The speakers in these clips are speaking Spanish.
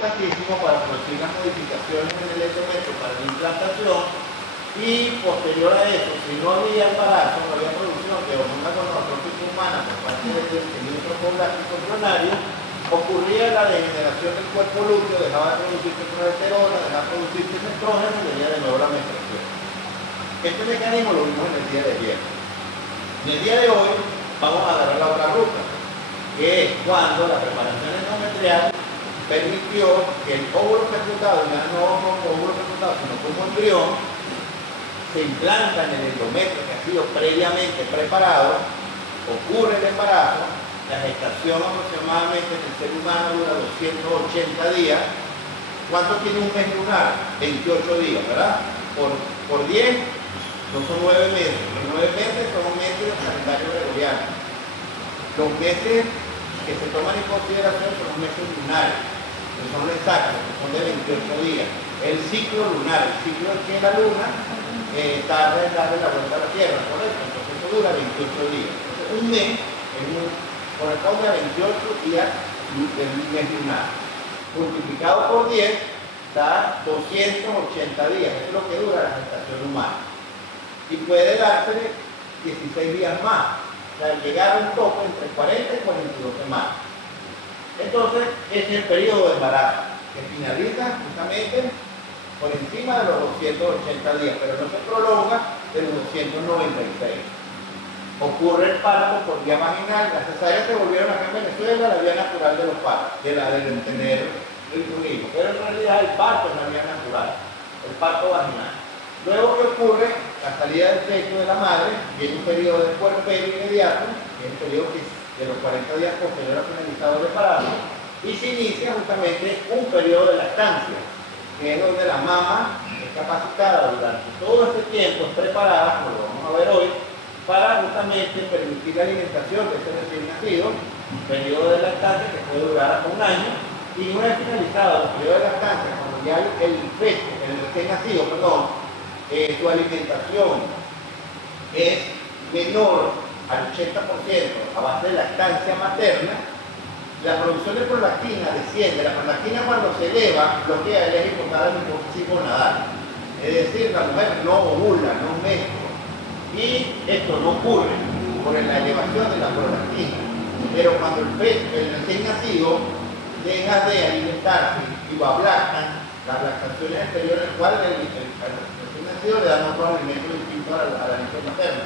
importantísimo para producir las modificaciones en el endometrio para la implantación y posterior a eso, si no había embarazo, no había producción de hormona gonadotrópica humana por parte del tejido trofoblástico embrionario, ocurría la degeneración del cuerpo lúteo, dejaba de producirse progesterona, dejaba de producirse estrógeno y venía de nuevo la menstruación. Este mecanismo lo vimos en el día de ayer. En el día de hoy vamos a agarrar la otra ruta, que es cuando la preparación endometrial permitió que el óvulo fecundado, ya no como óvulo fecundado, sino como embrión, se implanta en el endometrio que ha sido previamente preparado, ocurre el embarazo, la gestación aproximadamente en el ser humano dura 280 días. ¿Cuánto tiene un mes lunar? 28 días, ¿verdad? Por 10 no son 9 meses. Los 9 meses son meses del calendario gregoriano. Los meses que se toman en consideración son los meses lunares, que son los exactos, que son de 28 días. El ciclo lunar, el ciclo en que la luna tarda en darle la vuelta a la Tierra, ¿correcto? Entonces eso dura 28 días. Entonces un mes corresponde a 28 días del mes lunar. Multiplicado por 10 da 280 días. Eso es lo que dura la gestación humana. Y puede darse 16 días más. O sea, llegar a un tope entre 40 y 42 semanas. Entonces, ese es el periodo de embarazo, que finaliza justamente por encima de los 280 días, pero no se prolonga de los 296. Ocurre el parto por vía vaginal. Las cesáreas se volvieron acá en Venezuela la vía natural de los partos, de tener un hijo, pero en realidad el parto es la vía natural, el parto vaginal. Luego que ocurre la salida del pecho de la madre, viene un periodo de puerperio inmediato, que es el periodo que de los 40 días posterior a finalizado el embarazo, y se inicia justamente un periodo de lactancia, que es donde la mama es capacitada durante todo este tiempo, es preparada, como lo vamos a ver hoy, para justamente permitir la alimentación de este recién nacido, un periodo de lactancia que puede durar hasta un año, y una vez finalizado el periodo de lactancia, cuando ya el feto, el recién nacido, su alimentación es menor al 80% a base de lactancia materna, la producción de prolactina desciende. La prolactina cuando se eleva bloquea el hipotálamo hipófisis gonadal. Es decir, la mujer no ovula, no menstrua. Y esto no ocurre por la elevación de la prolactina. Pero cuando el recién nacido deja de alimentarse y lo ablactan, las lactaciones exteriores, en el cual el recién nacido le dan otros alimentos distintos a la leche materna.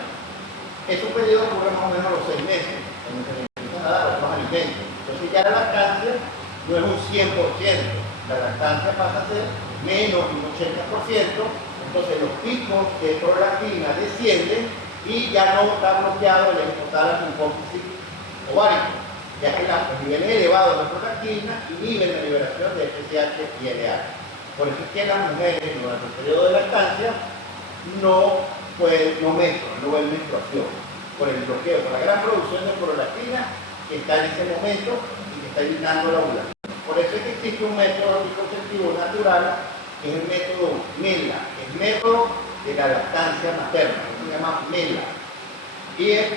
Ese periodo ocurre más o menos a los 6 meses, cuando se le empiezan a dar otros alimentos. Entonces ya la lactancia no es un 100%, la lactancia pasa a ser menos de un 80%, entonces los picos de prolactina descienden y ya no está bloqueado el hipotálamo hipófisis ovárico, ya que los niveles elevados de prolactina inhiben la liberación de FSH y LH. Por eso es que las mujeres durante el periodo de lactancia no menstruan, no ven menstruación, por el bloqueo, por la gran producción de prolactina que está en ese momento y que está evitando la ovulación. Por eso es que existe un método anticonceptivo natural, que es el método MELA, el método de la lactancia materna, que se llama MELA. Y es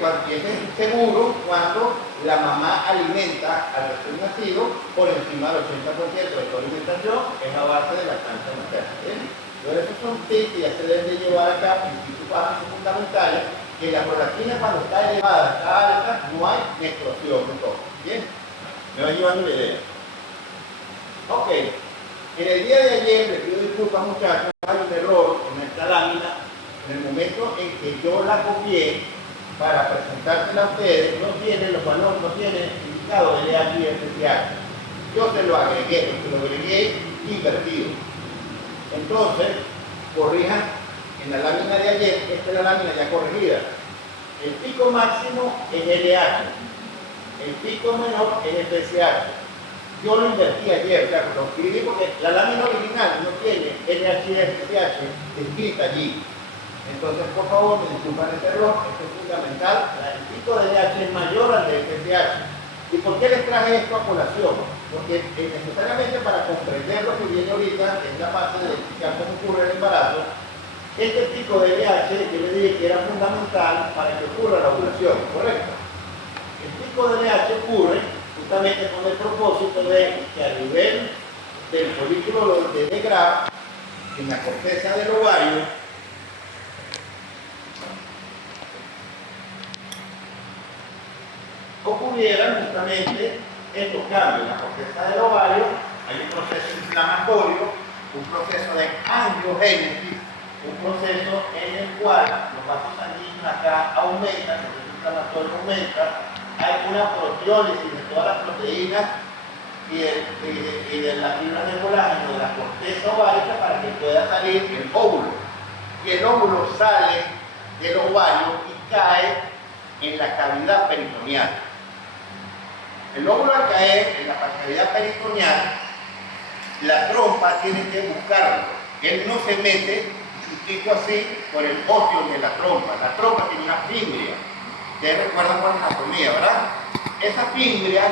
seguro cuando la mamá alimenta al recién nacido por encima del 80% de su alimentación, es a base de lactancia materna. ¿Bien? Pero esos son tips que ya se deben de llevar acá, principios básicos fundamentales, que la prolactina cuando está elevada, está alta, no hay menstruación de todo. ¿Bien? Me va llevando la idea. Ok. En el día de ayer, les pido disculpas muchachos, hay un error en esta lámina. En el momento en que yo la copié para presentársela a ustedes, no tiene los valores, no tiene indicado LH y FSH. Yo se lo agregué, porque lo agregué invertido. Entonces, corrijan en la lámina de ayer, esta es la lámina ya corregida. El pico máximo es LH, el pico menor es FSH. Yo lo invertí ayer, claro, lo escribí porque la lámina original no tiene LH y FSH escrita allí. Entonces, por favor, me disculpan este error, esto es fundamental. El pico de LH es mayor al de FSH. ¿Y por qué les traje esto a colación? Porque necesariamente para comprender lo que viene ahorita, que es la parte de explicar cómo ocurre el embarazo, este pico de LH yo le dije que era fundamental para que ocurra la ovulación, ¿correcto? El pico de LH ocurre justamente con el propósito de que a nivel del folículo de Graf en la corteza del ovario ocurrieran justamente estos cambios. En la corteza del ovario hay un proceso inflamatorio, un proceso de angiogénesis, un proceso en el cual los vasos sanguíneos acá aumentan, el proceso inflamatorio aumenta, hay una proteólisis de todas las proteínas y de las fibras de colágeno de la corteza ovárica para que pueda salir el óvulo. Y el óvulo sale del ovario y cae en la cavidad peritoneal. El óvulo al caer en la cavidad peritoneal, la trompa tiene que buscarlo. Él no se mete justito así por el óseo de la trompa. La trompa tiene una fimbria. Ustedes recuerdan con la anatomía, ¿verdad? Esas fimbrias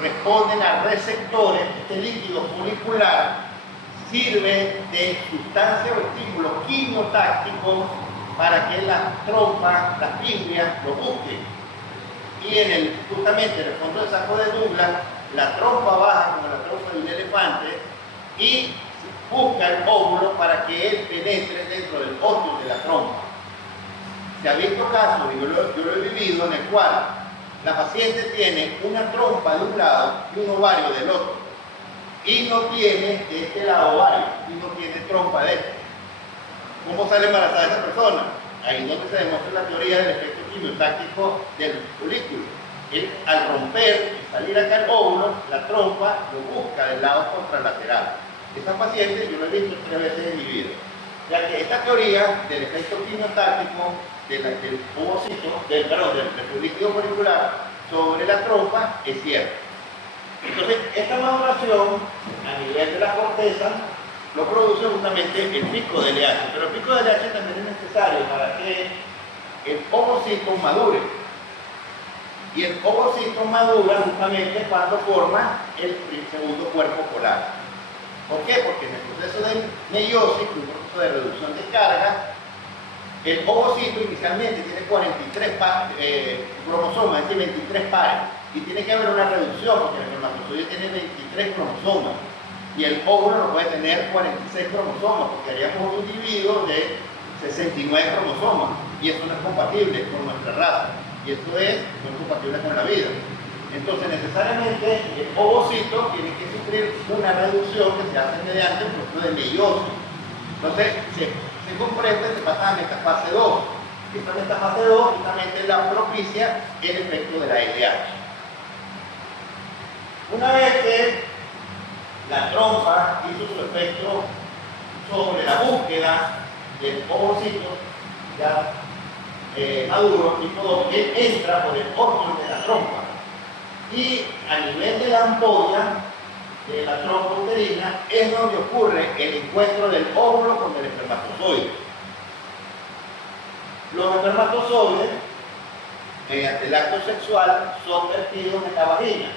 responden a receptores. Este líquido folicular sirve de sustancia o estímulo quimiotáctico para que la trompa, las fimbrias, lo busquen. Y justamente en el fondo del saco de Douglas, la trompa baja como la trompa de un elefante y busca el óvulo para que él penetre dentro del óseo de la trompa. Se ha visto casos, y yo lo he vivido, en el cual la paciente tiene una trompa de un lado y un ovario del otro. Y no tiene de este lado ovario, y no tiene trompa de este. ¿Cómo sale embarazada esa persona? Ahí es donde se demuestra la teoría del efecto quimiotáctico del folículo. Al romper y salir acá el óvulo, la trompa lo busca del lado contralateral. Esta paciente yo lo he visto 3 veces en mi vida, ya que esta teoría del efecto quimiotáctico del ovocito, del líquido folicular sobre la trompa es cierta. Entonces, esta maduración a nivel de la corteza lo produce justamente el pico de LH, pero el pico de LH también es necesario para que el ovocito madure. Y el ovocito madura justamente cuando forma el segundo cuerpo polar. ¿Por qué? Porque en el proceso de meiosis, un proceso de reducción de carga, el ovocito inicialmente tiene 43 cromosomas, es decir, 23 pares. Y tiene que haber una reducción porque el espermatozoide tiene 23 cromosomas. Y el óvulo no puede tener 46 cromosomas, porque haríamos un individuo de 69 cromosomas. Y eso no es compatible con nuestra raza. Y eso no es compatible con la vida. Entonces, necesariamente, el ovocito tiene que sufrir una reducción que se hace mediante el proceso de meiosis. Entonces, se comprende, se pasa a metafase 2. Y esta metafase 2 justamente la propicia el efecto de la LH. Una vez que la trompa hizo su efecto sobre la búsqueda del ovocito ya maduro, tipo 2, él entra por el óseo de la trompa y a nivel de la ampolla de la trompa uterina es donde ocurre el encuentro del óvulo con el espermatozoide. Los espermatozoides, mediante el acto sexual, son vertidos en la vagina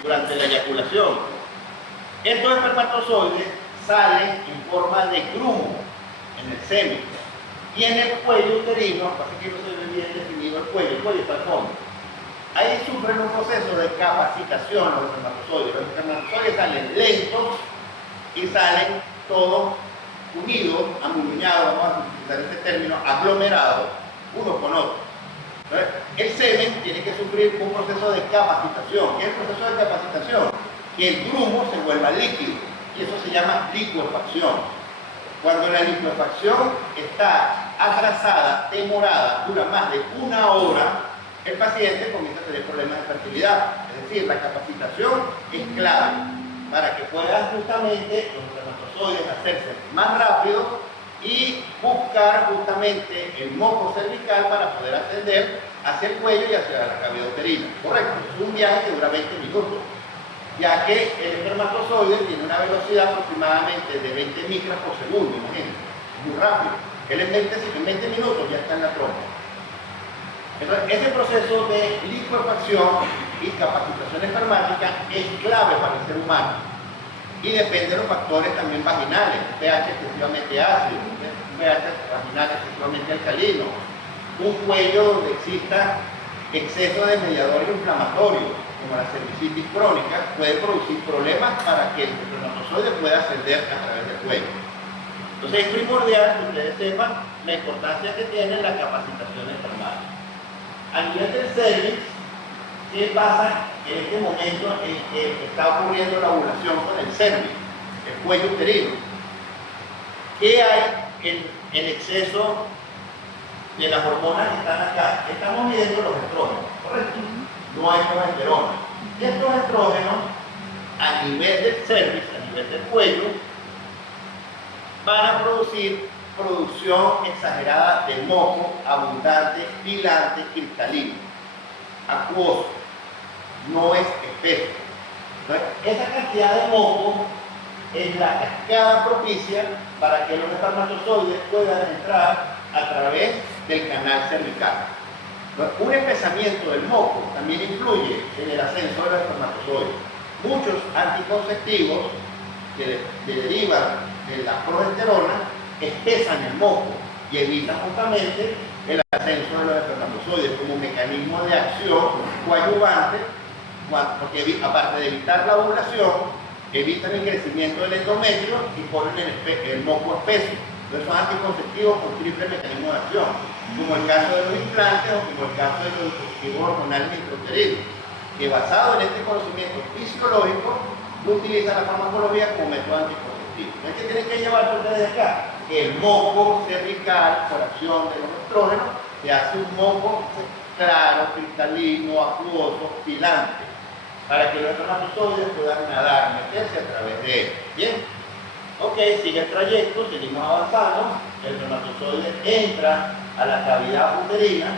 durante la eyaculación. Estos espermatozoides salen en forma de grumo en el semen y en el cuello uterino, pasa que no se ve bien definido el cuello está al fondo. Ahí sufren un proceso de capacitación los espermatozoides. Los espermatozoides salen lentos y salen todos unidos, amurruñados, vamos a utilizar ese término, aglomerados, uno con otro. Entonces, el semen tiene que sufrir un proceso de capacitación. ¿Qué es el proceso de capacitación? Que el grumo se vuelva líquido y eso se llama licuefacción. Cuando la licuefacción está atrasada, demorada, dura más de 1 hora, el paciente comienza a tener problemas de fertilidad. Es decir, la capacitación es clave para que puedan justamente los espermatozoides hacerse más rápido y buscar justamente el moco cervical para poder ascender hacia el cuello y hacia la cavidad uterina. Correcto, es un viaje que dura 20 minutos, ya que el espermatozoide tiene una velocidad aproximadamente de 20 micras por segundo, imagínense, muy rápido. Él en 20 minutos ya está en la trompa. Entonces, ese proceso de licuefacción y capacitación espermática es clave para el ser humano. Y depende de los factores también vaginales, un pH excesivamente ácido, un pH vaginal excesivamente alcalino, un cuello donde exista exceso de mediadores inflamatorios, como la cervicitis crónica, puede producir problemas para que el espermatozoide puede ascender a través del cuello. Entonces es primordial que ustedes sepan la importancia que tiene la capacitación espermal. A nivel del cervix, ¿qué pasa en este momento en que está ocurriendo la ovulación con el cervix, el cuello uterino? ¿Qué hay en el exceso de las hormonas que están acá? Estamos midiendo los estrógenos, ¿correcto? No hay progesterona. Y estos estrógenos, a nivel del cervix, a nivel del cuello, van a producir producción exagerada de moco, abundante, filante, cristalino, acuoso, no es espeso. Entonces, esa cantidad de moco es la cascada propicia para que los espermatozoides puedan entrar a través del canal cervical. Entonces, un espesamiento del moco también influye en el ascenso de los espermatozoides. Muchos anticonceptivos que derivan de la progesterona espesan el moco y evitan justamente el ascenso de los espermatozoides como mecanismo de acción coadyuvante, porque aparte de evitar la ovulación, evitan el crecimiento del endometrio y ponen el moco espeso. Entonces son anticonceptivos con triple mecanismo de acción, como el caso de los implantes o como el caso de los dispositivos hormonales intrauterinos, que basado en este conocimiento fisiológico utiliza la farmacología como método anticonceptivo. ¿No es que tienen que llevar ustedes de acá? El moco cervical, por acción de los estrógenos, se hace un moco claro, cristalino, acuoso, filante, para que los espermatozoides puedan nadar, meterse a través de él. Bien, ok, sigue el trayecto, seguimos avanzando, el espermatozoide entra a la cavidad uterina,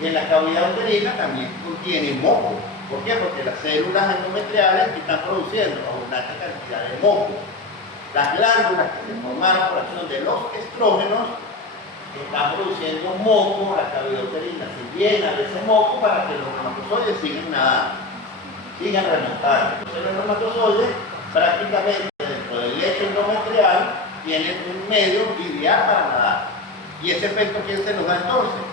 y en la cavidad uterina también contiene moco. ¿Por qué? Porque las células endometriales están produciendo abundante cantidad de moco. Las glándulas que se formaron por acción de los estrógenos están produciendo moco, la cavidad uterina se llena de ese moco para que los espermatozoides sigan nadando, sigan remontando. Entonces los espermatozoides prácticamente dentro del lecho endometrial tienen un medio ideal para nadar. ¿Y ese efecto quién se nos da entonces?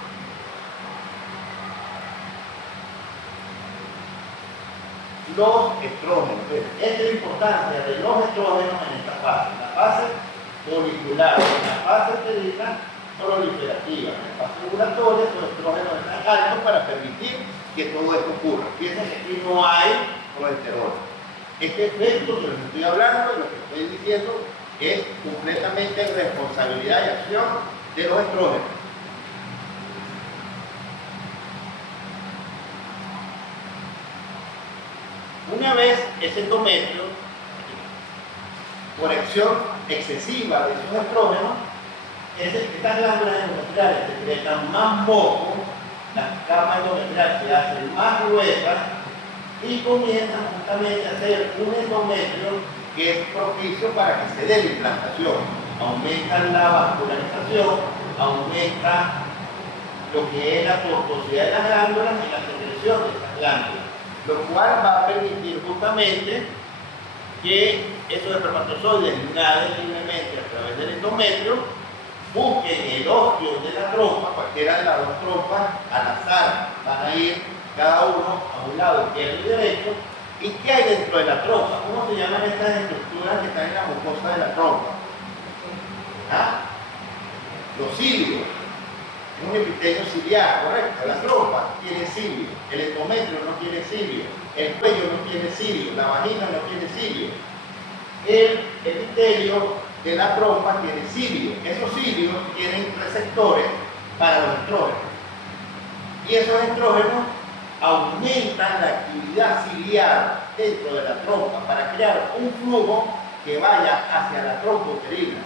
Los estrógenos. Esta es la importancia de los estrógenos en esta fase. La fase folicular, la fase uterina proliferativa. En la fase ovulatoria, los estrógenos están altos para permitir que todo esto ocurra. Piensen que aquí no hay progesterona. Este efecto que les estoy hablando, de lo que estoy diciendo, es completamente responsabilidad y acción de los estrógenos. Una vez ese endometrio, por acción excesiva de esos estrógenos, estas glándulas endometriales secretan más moco, las camas endometriales se hacen más gruesas y comienzan justamente a hacer un endometrio que es propicio para que se dé la implantación. Aumentan la vascularización, aumenta lo que es la tortuosidad de las glándulas y la secreción de estas glándulas, lo cual va a permitir justamente que esos espermatozoides naden libremente a través del endometrio, busquen el ósteo de la trompa, cualquiera de las dos trompas, al azar, van a ir cada uno a un lado izquierdo y derecho. ¿Y qué hay dentro de la trompa? ¿Cómo se llaman estas estructuras que están en la mucosa de la trompa? ¿Ah? Los cilios. Un epitelio ciliar, correcto. La trompa tiene cilio, el endometrio no tiene cilio, el cuello no tiene cilio, la vagina no tiene cilio. El epitelio de la trompa tiene cilio. Esos cilios tienen receptores para los estrógenos. Y esos estrógenos aumentan la actividad ciliar dentro de la trompa para crear un flujo que vaya hacia la trompa uterina,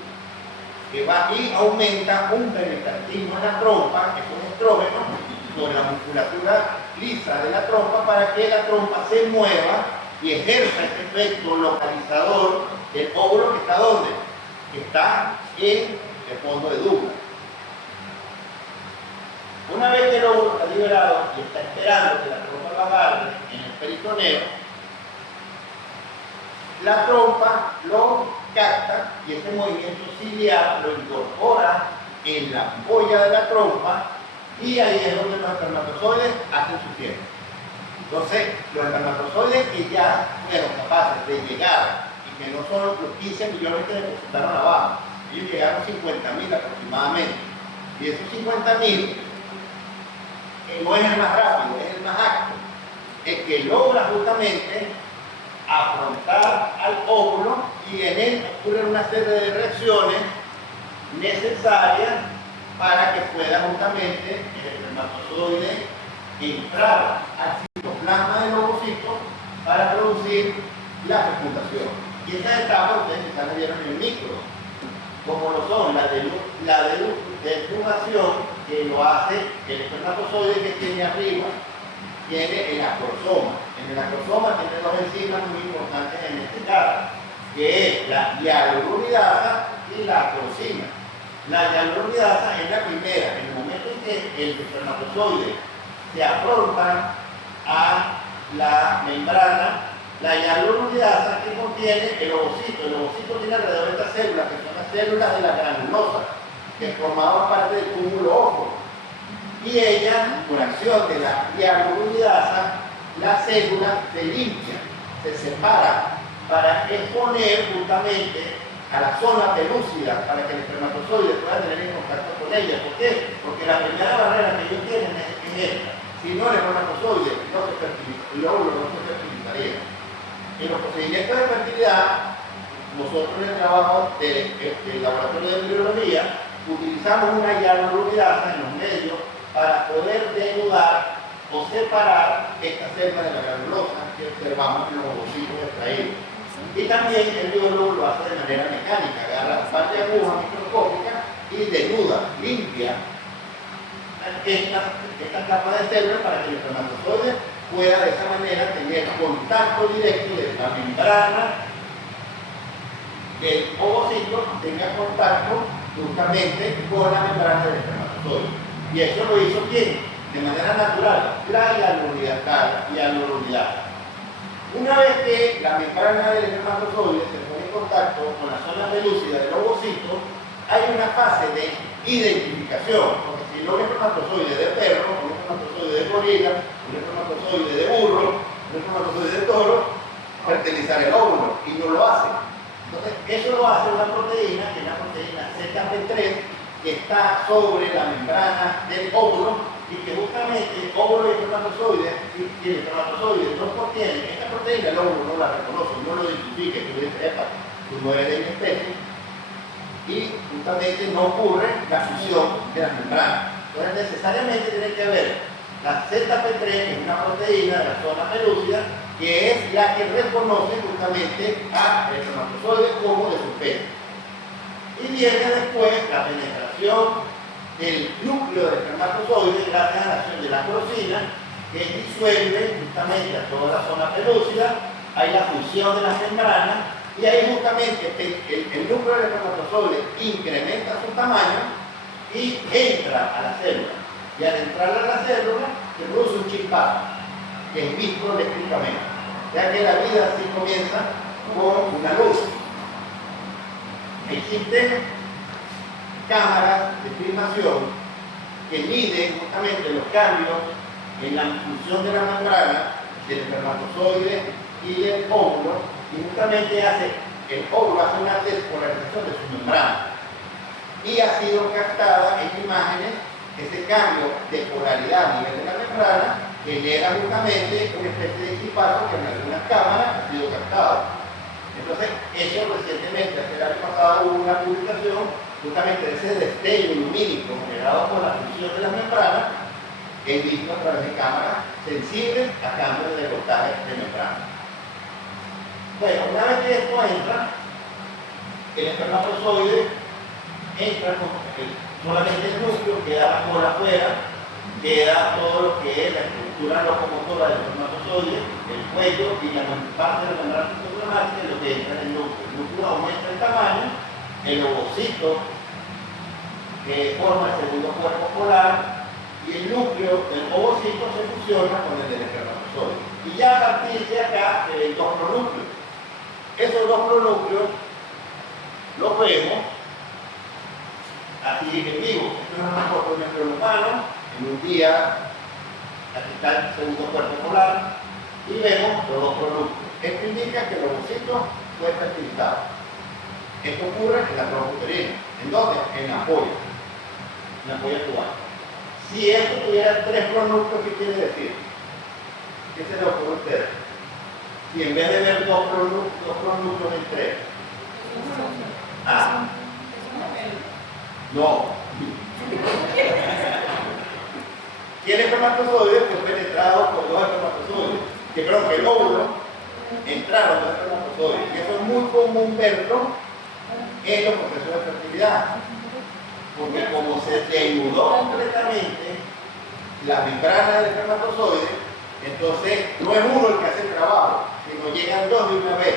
que va y aumenta un penetratismo en la trompa, que son estrógenos, sobre la musculatura lisa de la trompa para que la trompa se mueva y ejerza ese efecto localizador del óvulo que está ¿dónde? Que está en el fondo de Douglas. Una vez que el óvulo está liberado y está esperando que la trompa lo agarre en el peritoneo, la trompa lo capta y este movimiento ciliar lo incorpora en la ampolla de la trompa y ahí es donde los espermatozoides hacen su fiesta. Entonces, los espermatozoides que ya fueron capaces de llegar y que no son los 15 millones que depositaron abajo. Ellos llegaron a 50.000 aproximadamente. Y esos 50.000 no es el más rápido, es el más acto, el que logra justamente afrontar al óvulo y en él ocurren una serie de reacciones necesarias para que pueda justamente el espermatozoide entrar al citoplasma del ovocito para producir la fecundación. Y esas etapas ustedes quizás las vieron en el micro, como lo son la denudación, que lo hace el espermatozoide que tiene arriba, tiene el acrosoma. En el acrosoma tiene dos enzimas muy importantes en este caso, que es la hialuronidasa y la acrosina. La hialuronidasa es la primera. En el momento en que el espermatozoide se afronta a la membrana, la hialuronidasa que contiene el ovocito. El ovocito tiene alrededor de estas células, que son las células de la granulosa, que formaban parte del cúmulo óvulo. Y ella, por acción de la hialuronidasa, la célula se limpia, se separa, para exponer justamente a la zona pelúcida, para que el espermatozoide pueda tener en contacto con ella. ¿Por qué? Porque la primera barrera que ellos tienen es esta. Si no, el espermatozoide no se fertiliza, el óvulo no se fertilizaría. En los procedimientos de fertilidad, nosotros en el trabajo del laboratorio de embriología utilizamos una hialuronidasa en los medios para poder denudar o separar esta célula de la granulosa que observamos en los ovocitos extraídos. Y también el biólogo lo hace de manera mecánica, agarra la parte de aguja microscópica y denuda, limpia esta capa de células para que el espermatozoide pueda de esa manera tener contacto directo de la membrana del ovocito, tenga contacto justamente con la membrana del espermatozoide. Y eso lo hizo ¿quién? De manera natural, la hialuronidasa. Una vez que la membrana del espermatozoide se pone en contacto con la zona pelúcida del ovocito, hay una fase de identificación, porque si no un espermatozoide de perro, un espermatozoide de gorila, un espermatozoide de burro, un espermatozoide de toro, fertilizar el óvulo, y no lo hace. Entonces, eso lo hace una proteína, que es la proteína ZP3, que está sobre la membrana del óvulo, y que justamente el óvulo y el espermatozoide, y el espermatozoide no contienen esta proteína, el óvulo no la reconoce, no lo identifica, tú dices, epa, tú no eres de mi especie, y justamente no ocurre la fusión de las membranas. Entonces necesariamente tiene que haber la ZP3, que es una proteína de la zona pelúcida, que es la que reconoce justamente al espermatozoide como de su especie. Y viene después la penetración del núcleo del espermatozoide gracias a la acción de la acrosina, que disuelve justamente a toda la zona pelúcida, hay la fusión de las membranas, y ahí justamente el núcleo del espermatozoide incrementa su tamaño y entra a la célula. Y al entrar a la célula se produce un chispazo, que es visto eléctricamente, ya que la vida así comienza con una luz. Existen cámaras de filmación que miden justamente los cambios en la función de la membrana del espermatozoide y del óvulo, y justamente el óvulo hace una despolarización de su membrana, y ha sido captada en imágenes ese cambio de polaridad a nivel de la membrana genera justamente una especie de chispazo que en algunas cámaras ha sido captado. Entonces, eso recientemente, hace el año pasado, hubo una publicación justamente de ese destello lumínico generado por la fusión de las membranas, que es visto a través de cámaras sensibles a cambios de voltaje de membrana. Bueno, una vez que esto entra, el espermatozoide entra solamente el núcleo, queda la cola afuera, queda todo lo que es la estructura locomotora del espermatozoide, el cuello y la parte de la membrana citoplasmática, lo que entra en el núcleo. El núcleo aumenta el tamaño, el ovocito que forma el segundo cuerpo polar, y el núcleo del ovocito se fusiona con el del espermatozoide. Y ya a partir de acá se ven dos pronúcleos. Esos dos pronúcleos los vemos así en vivo. Esto es una foto de un embrión humano en un día. Aquí está el segundo cuerpo polar y vemos los dos pronúcleos. Esto indica que el ovocito fue fertilizado. Esto ocurre en la trompa uterina. ¿En dónde? En la ampolla. En la ampolla tubal. Si esto tuviera 3 pronúcleos, ¿qué quiere decir? ¿Qué se le ocurre a ustedes? Si en vez de ver 2 pronúcleos en 3. Ah. No. Y el espermatozoide fue penetrado por 2 espermatozoides. Que creo que el óvulo entraron 2 espermatozoides. Y eso es muy común verlo en los procesos de fertilidad. Porque como se denudó completamente la membrana del espermatozoide, entonces no es uno el que hace el trabajo, sino llegan 2 de una vez.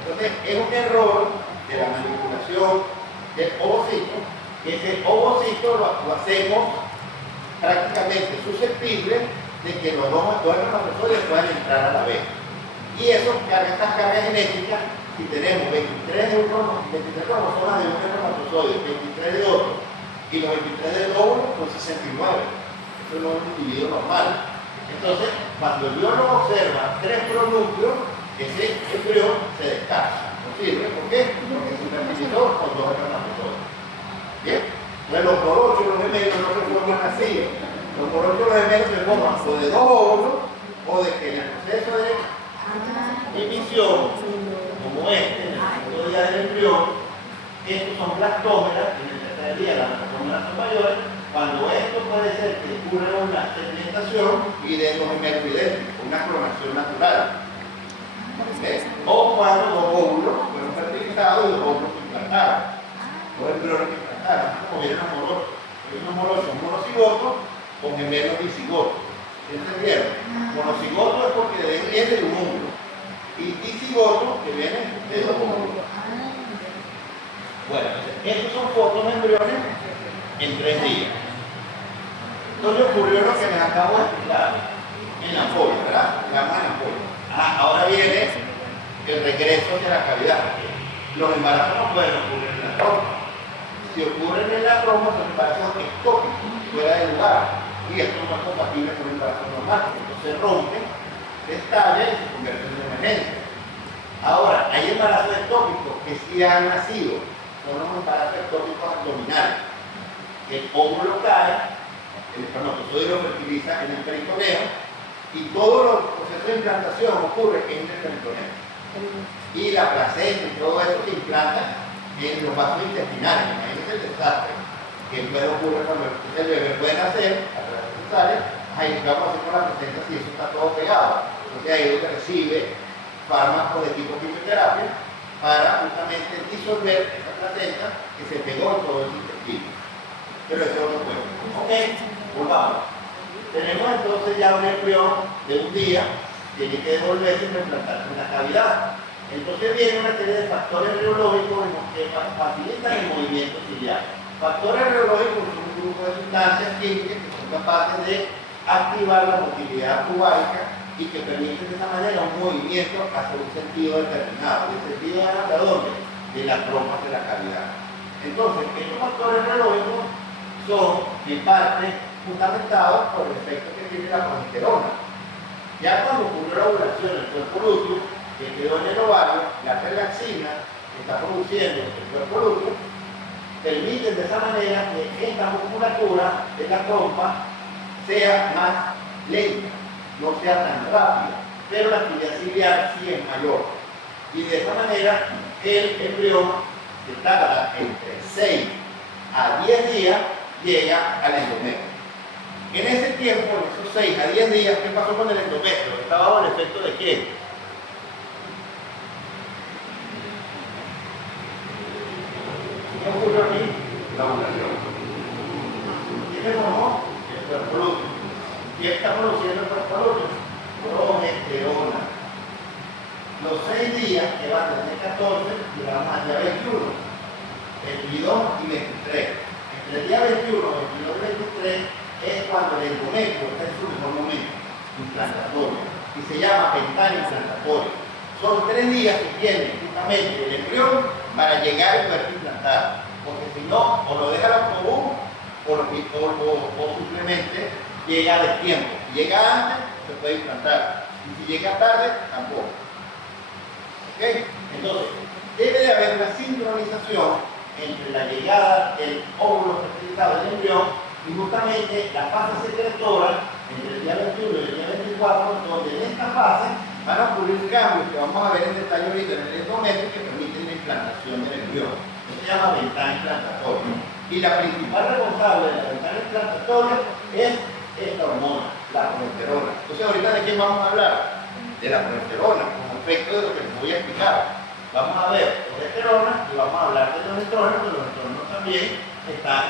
Entonces es un error de la manipulación del ovocito, que ese ovocito lo hacemos prácticamente susceptible de que los 2 espermatozoides puedan entrar a la vez. Y eso, estas cargas genéticas, si tenemos 23 cromosomas de un espermatozoide, 23 de otro, y los 23 del óvulo son 69. Eso no es un individuo normal. Entonces, cuando el biólogo observa 3 pronúcleos, ese embrión se descarta. No sirve. ¿Por qué? Porque se fertilizó con 2 espermatozoides. ¿Bien? Entonces, los morochos, los gemelos no se forman así. Los morochos, los gemelos se forman o de 2 óvulos o de que en el proceso de emisión, como este, en el segundo día del embrión, estos son blastómeras, en el tercer día las blastómeras son mayores. Cuando esto puede ser que ocurra una segmentación y de los gemelos idénticos, una clonación natural. ¿Okay? O cuando los óvulos fueron fertilizados y los óvulos se implantaron. Los embriones que implantaron, como vienen los morochos. Los morochos son monocigotos con gemelos dicigotos. ¿Entendieron? Monocigoto es porque viene de un óvulo. Y dicigoto que viene de 2 óvulos. Bueno, estos son fotos de embriones en 3 días. Entonces ocurrió lo que les acabo de explicar en la ampolla, ¿verdad? La ampolla. Ahora viene el regreso hacia la cavidad. Los embarazos no pueden ocurrir en la trompa. Si ocurren en la trompa, son embarazos ectópicos, fuera de lugar. Y esto no es compatible con un embarazo normal, porque entonces se rompe, se estalla y se convierte en una emergencia. Ahora, hay embarazos ectópicos que sí han nacido, son los embarazos ectópicos abdominales. El óvulo cae, el espermatozoide lo fertiliza en el peritoneo y todos los procesos de implantación ocurren en el peritoneo. Y la placenta y todo eso se implanta en los vasos intestinales. Imagínense el desastre que puede ocurrir cuando el bebé puede nacer a través de cesárea. Ahí vamos a hacer con la placenta si eso está todo pegado. Entonces ahí es donde recibe fármacos de tipo quimioterapia para justamente disolver esa placenta que se pegó en todo el intestino. Pero eso no puede. Ok, volvamos. Tenemos entonces ya un embrión de un día, tiene que devolverse y replantarse en la cavidad. Entonces viene una serie de factores neurológicos que facilitan el movimiento ciliar. Factores neurológicos son un grupo de sustancias químicas que son capaces de activar la motilidad tubular y que permiten de esa manera un movimiento hacia un sentido determinado. El sentido de dónde? De las trompas de la cavidad. Entonces, estos factores neurológicos son en parte fundamentados por el efecto que tiene la progesterona. Ya cuando ocurrió la ovulación del cuerpo lúteo, que quedó en el ovario, la relaxina que está produciendo el cuerpo lúteo, permiten de esa manera que esta musculatura de la trompa sea más lenta, no sea tan rápida, pero la actividad ciliar sí es mayor. Y de esa manera el embrión, que tarda entre 6 a 10 días, llega al endometrio. En ese tiempo, en esos 6 a 10 días, ¿qué pasó con el endometrio? ¿Estaba bajo el efecto de qué? ¿Qué ocurrió aquí? La ovulación. ¿Qué se formó? El cuerpo lúteo. ¿Qué está produciendo el cuerpo lúteo? Progesterona. Los 6 días que van desde 14 llegamos al día 21, 22 y 23. Entre el día 21, 22 y 23 es cuando el endometrio está en su mejor momento implantatorio y se llama ventana implantatoria. Son 3 días que tiene justamente el embrión para llegar y poder implantar, porque si no, o lo deja el autobús o simplemente llega a destiempo. Si llega antes, se puede implantar, y si llega tarde, tampoco. ¿Okay? Entonces, debe de haber una sincronización entre la llegada del óvulo fertilizado del embrión y justamente la fase secretora entre el día 21 y el día 24, donde en esta fase van a ocurrir cambios que vamos a ver en detalle ahorita en el endometrio que permiten la implantación del embrión. Esto se llama ventana implantatoria. Y la principal responsable de la ventana implantatoria es esta hormona, la progesterona. Entonces, ahorita ¿de qué vamos a hablar? De la progesterona, como efecto de lo que les voy a explicar. Vamos a ver progesterona y vamos a hablar de los estrógenos, porque los estrógenos también están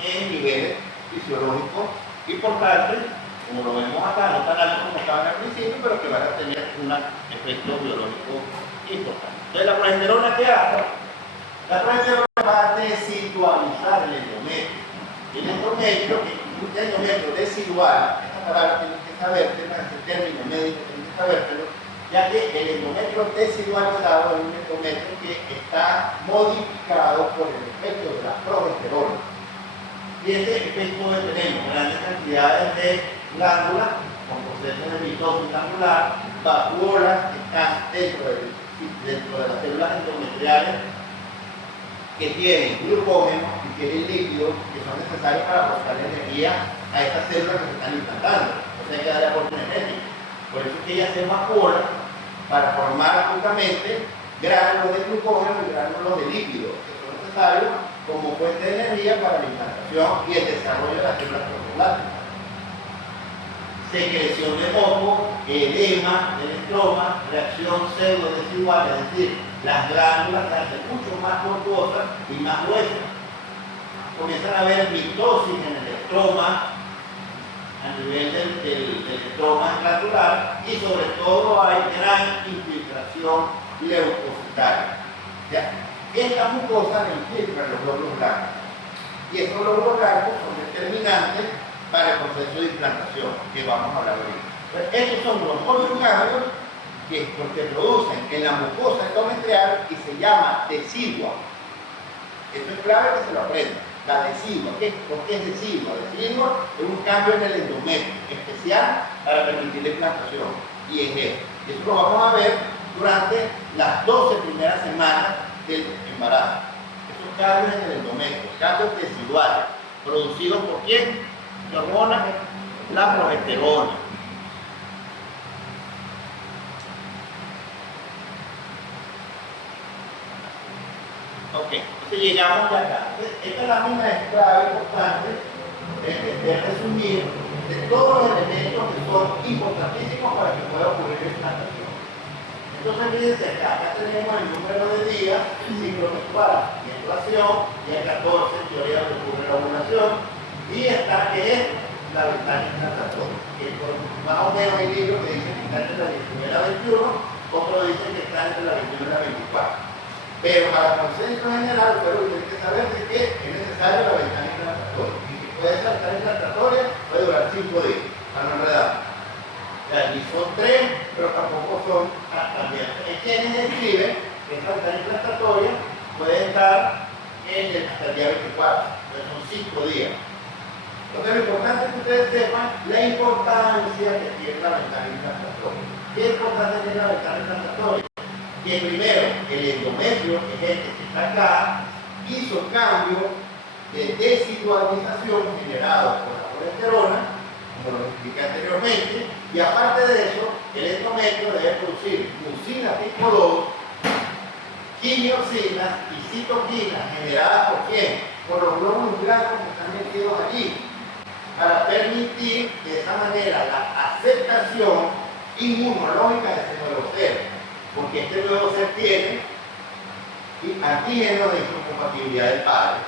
en niveles fisiológicos importantes, como lo vemos acá, no tan altos como estaban al principio, pero que van a tener un efecto biológico importante. Entonces, ¿la progesterona qué hace? La progesterona va a desigualizar el endometrio. El endometrio, que es un endometrio desigual, esta palabra tienen que sabértela, ese término médico tienen que sabértelo, ya que el endometrio desigualizado es un endometrio que está modificado por el efecto de la progesterona. Y ese efecto tenemos grandes cantidades de glándulas con procesos de mitosis glandular, vacuolas que están dentro de las células endometriales que tienen glucógeno y tienen líquidos que son necesarios para aportar energía a estas células que se están implantando. O sea, hay que darle aporte energético. Por eso es que ellas se evaporan para formar justamente gránulos de glucógeno y gránulos de líquido que son necesarios como fuente de energía para la implantación y el desarrollo de las células protopláticas. Secreción de moco, edema del estroma, reacción pseudo desigual, es decir, las glándulas se hacen mucho más tortuosas y más gruesas. Comienzan a haber mitosis en el estroma, a nivel del estroma glandular, y sobre todo hay gran infiltración leucocitaria. ¿Ya? Esta mucosa infiltra los glóbulos blancos. Y estos glóbulos blancos son determinantes para el proceso de implantación, que vamos a hablar ahorita. Estos son los organos que se producen en la mucosa endometrial y se llama decidua. Esto es clave que se lo aprendan. La decidua. ¿Por qué es decidua? Decidua es un cambio en el endometrio especial para permitir la implantación. Y es esto. Y eso lo vamos a ver durante las 12 primeras semanas del embarazo. Esos cambios en el endometrio, cambios deciduales, producidos por ¿quién? ¿Qué hormona? La progesterona. Ok, entonces llegamos ya acá. Esta lámina es clave, importante, de resumir de todos los elementos que son importantísimos para que pueda ocurrir la implantación. Entonces, fíjense acá tenemos el número de días, el ciclo menstrual, menstruación, día 14, en teoría donde ocurre la ovulación, y está que es la ventana implantatoria, que más o menos hay libros que dicen que está entre la 19 y la 21, otros dicen que está entre la 21 y la 24. Pero para el consenso general, pero tienen que saber de que es necesaria la ventana implantatoria. Y que puede ser la implantatoria, puede durar 5 días, para no enredar. O sea, ni son 3, pero tampoco son también. Hay quienes escriben que esta ventana implantatoria puede estar hasta el día 24, entonces son 5 días. Entonces lo importante es que ustedes sepan la importancia que tiene la ventana implantatoria. ¿Qué importancia tiene la ventana implantatoria? Que primero el endometrio, que es este que está acá, hizo cambio de desidualización generado por la progesterona, como lo expliqué anteriormente, y aparte de eso, el endometrio debe producir mucina tipo 2, quimiosinas y citoquinas generadas por ¿quién? Por los glóbulos blancos que están metidos allí, para permitir de esa manera la aceptación inmunológica de ese nuevo ser. Porque este nuevo ser tiene antígenos de incompatibilidad del padre.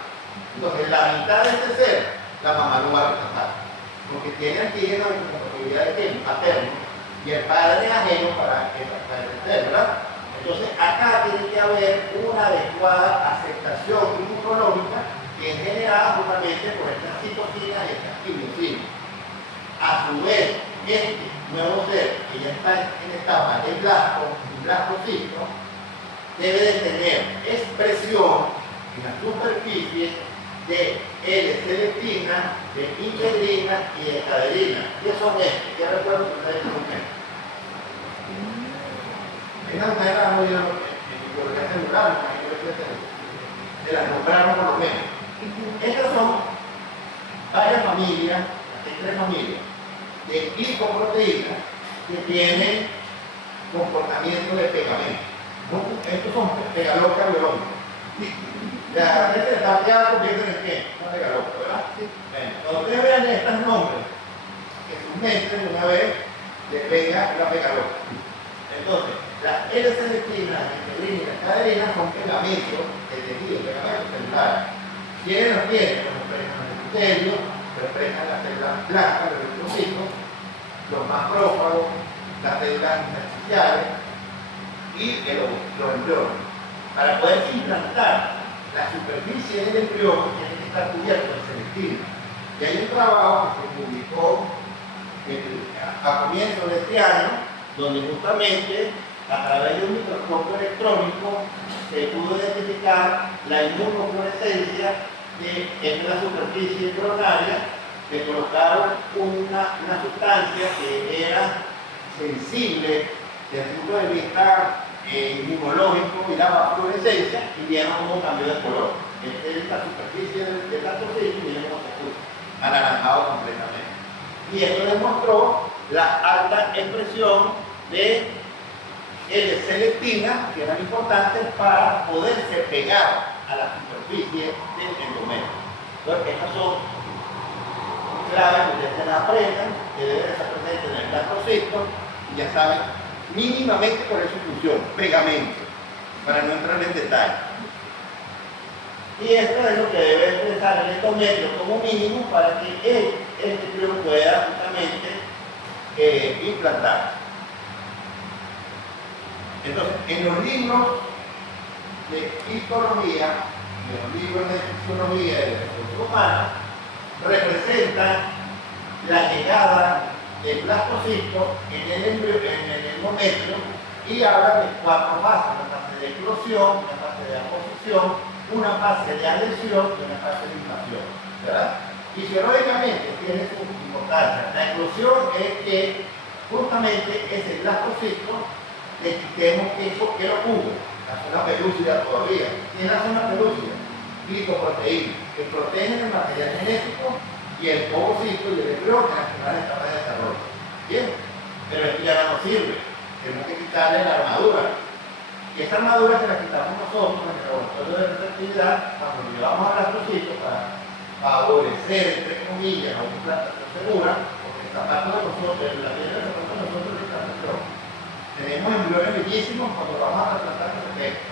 Entonces, la mitad de este ser, la mamá lo va a rechazar. Porque tiene antígenos de incompatibilidad de quién? Paterno. Y el padre es ajeno para este ser, ¿verdad? Entonces, acá tiene que haber una adecuada aceptación inmunológica que es generada justamente por estas citoquinas y estas quimiosinas. A su vez, este nuevo ser que ya está en etapa de blastocisto, debe de tener expresión en la superficie de L-selectina, de integrina y de caderina. ¿Qué son estos? ¿Qué recuerdo que ustedes son estos? Esta mujer la han oído en biología celular, se las nombraron por lo menos. Estas son varias familias, hay tres familias, de glicoproteínas que tienen comportamiento de pegamento. ¿No? Estos son pegaloca biológicos. La gente está quedando convierte en qué? Una pegaloca, ¿verdad? Sí. Bueno, cuando ustedes vean estos nombres, que su mente de una vez le pega la pegaloca. Entonces, la L-selectina, la integrina y la caderina son pegamentos de tejido, pegamentos celulares. ¿Quiénes los tienen? Los expresan el epitelio, los expresan las células blancas, los eritrocitos, los macrófagos, las células intersticiales y los embriones. Para poder implantar la superficie del embrión tiene que estar cubierto de selectina. Y hay un trabajo que se publicó a comienzos de este año, donde justamente a través de un microscopio electrónico se pudo identificar la inmunofluorescencia en la superficie embrionaria, que colocaron una sustancia que era sensible desde el punto de vista inmunológico y daba fluorescencia y vieron cómo cambió de color. Esta es la superficie del lactocito y vieron cómo se puso anaranjado completamente. Y esto demostró la alta expresión de L-selectina, que eran importantes para poderse pegar a la superficie del endometrio. Entonces, estas son claves que ustedes se las aprendan, que deben estar presentes en el lactocito, y ya saben mínimamente por eso funciona, pegamento, para no entrar en detalle. Y esto es lo que debe expresar el endometrio como mínimo para que este embrión pueda justamente implantar. Entonces, en los libros de histología, en los libros de fisiología y de reproducción humana, representan la llegada del blastocisto en el endometrio y habla de cuatro fases: una fase de eclosión, una fase de aposición, una fase de adhesión y una fase de inflación, ¿verdad? Fisiológicamente tiene su importancia. La eclosión es que justamente es el blastocisto, le quitemos eso que lo cubre, la zona pelúcida todavía. ¿Tiene la zona pelúcida? Glicoproteínas, que protegen el material genético y el ovocito y el embrión en las primeras etapas de desarrollo. Bien, pero esto ya no nos sirve. Tenemos que quitarle la armadura. Y esa armadura se la quitamos nosotros en el laboratorio de receptividad cuando lo llevamos al blastocito para favorecer, entre comillas, a una implantación segura, porque esta parte de nosotros, la piel de nosotros es la implantación. Tenemos embriones bellísimos cuando vamos a trasplantar ese pecho.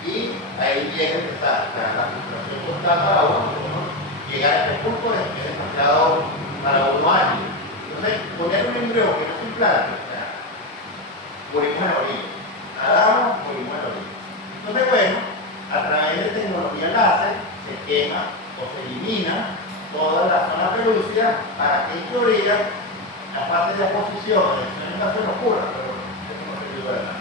Y ahí viene la frustración total para uno, ¿no? Llegar a este punto es demasiado para uno año. Entonces, poner un embrión que no se implante, morimos en la orilla. Nadamos, morimos en la orilla. Entonces, bueno, a través de tecnología láser se quema o se elimina toda la zona pelúcida para que en teoría la fase de aposición, de la no ocurra, pero eso no se ayuda de nada.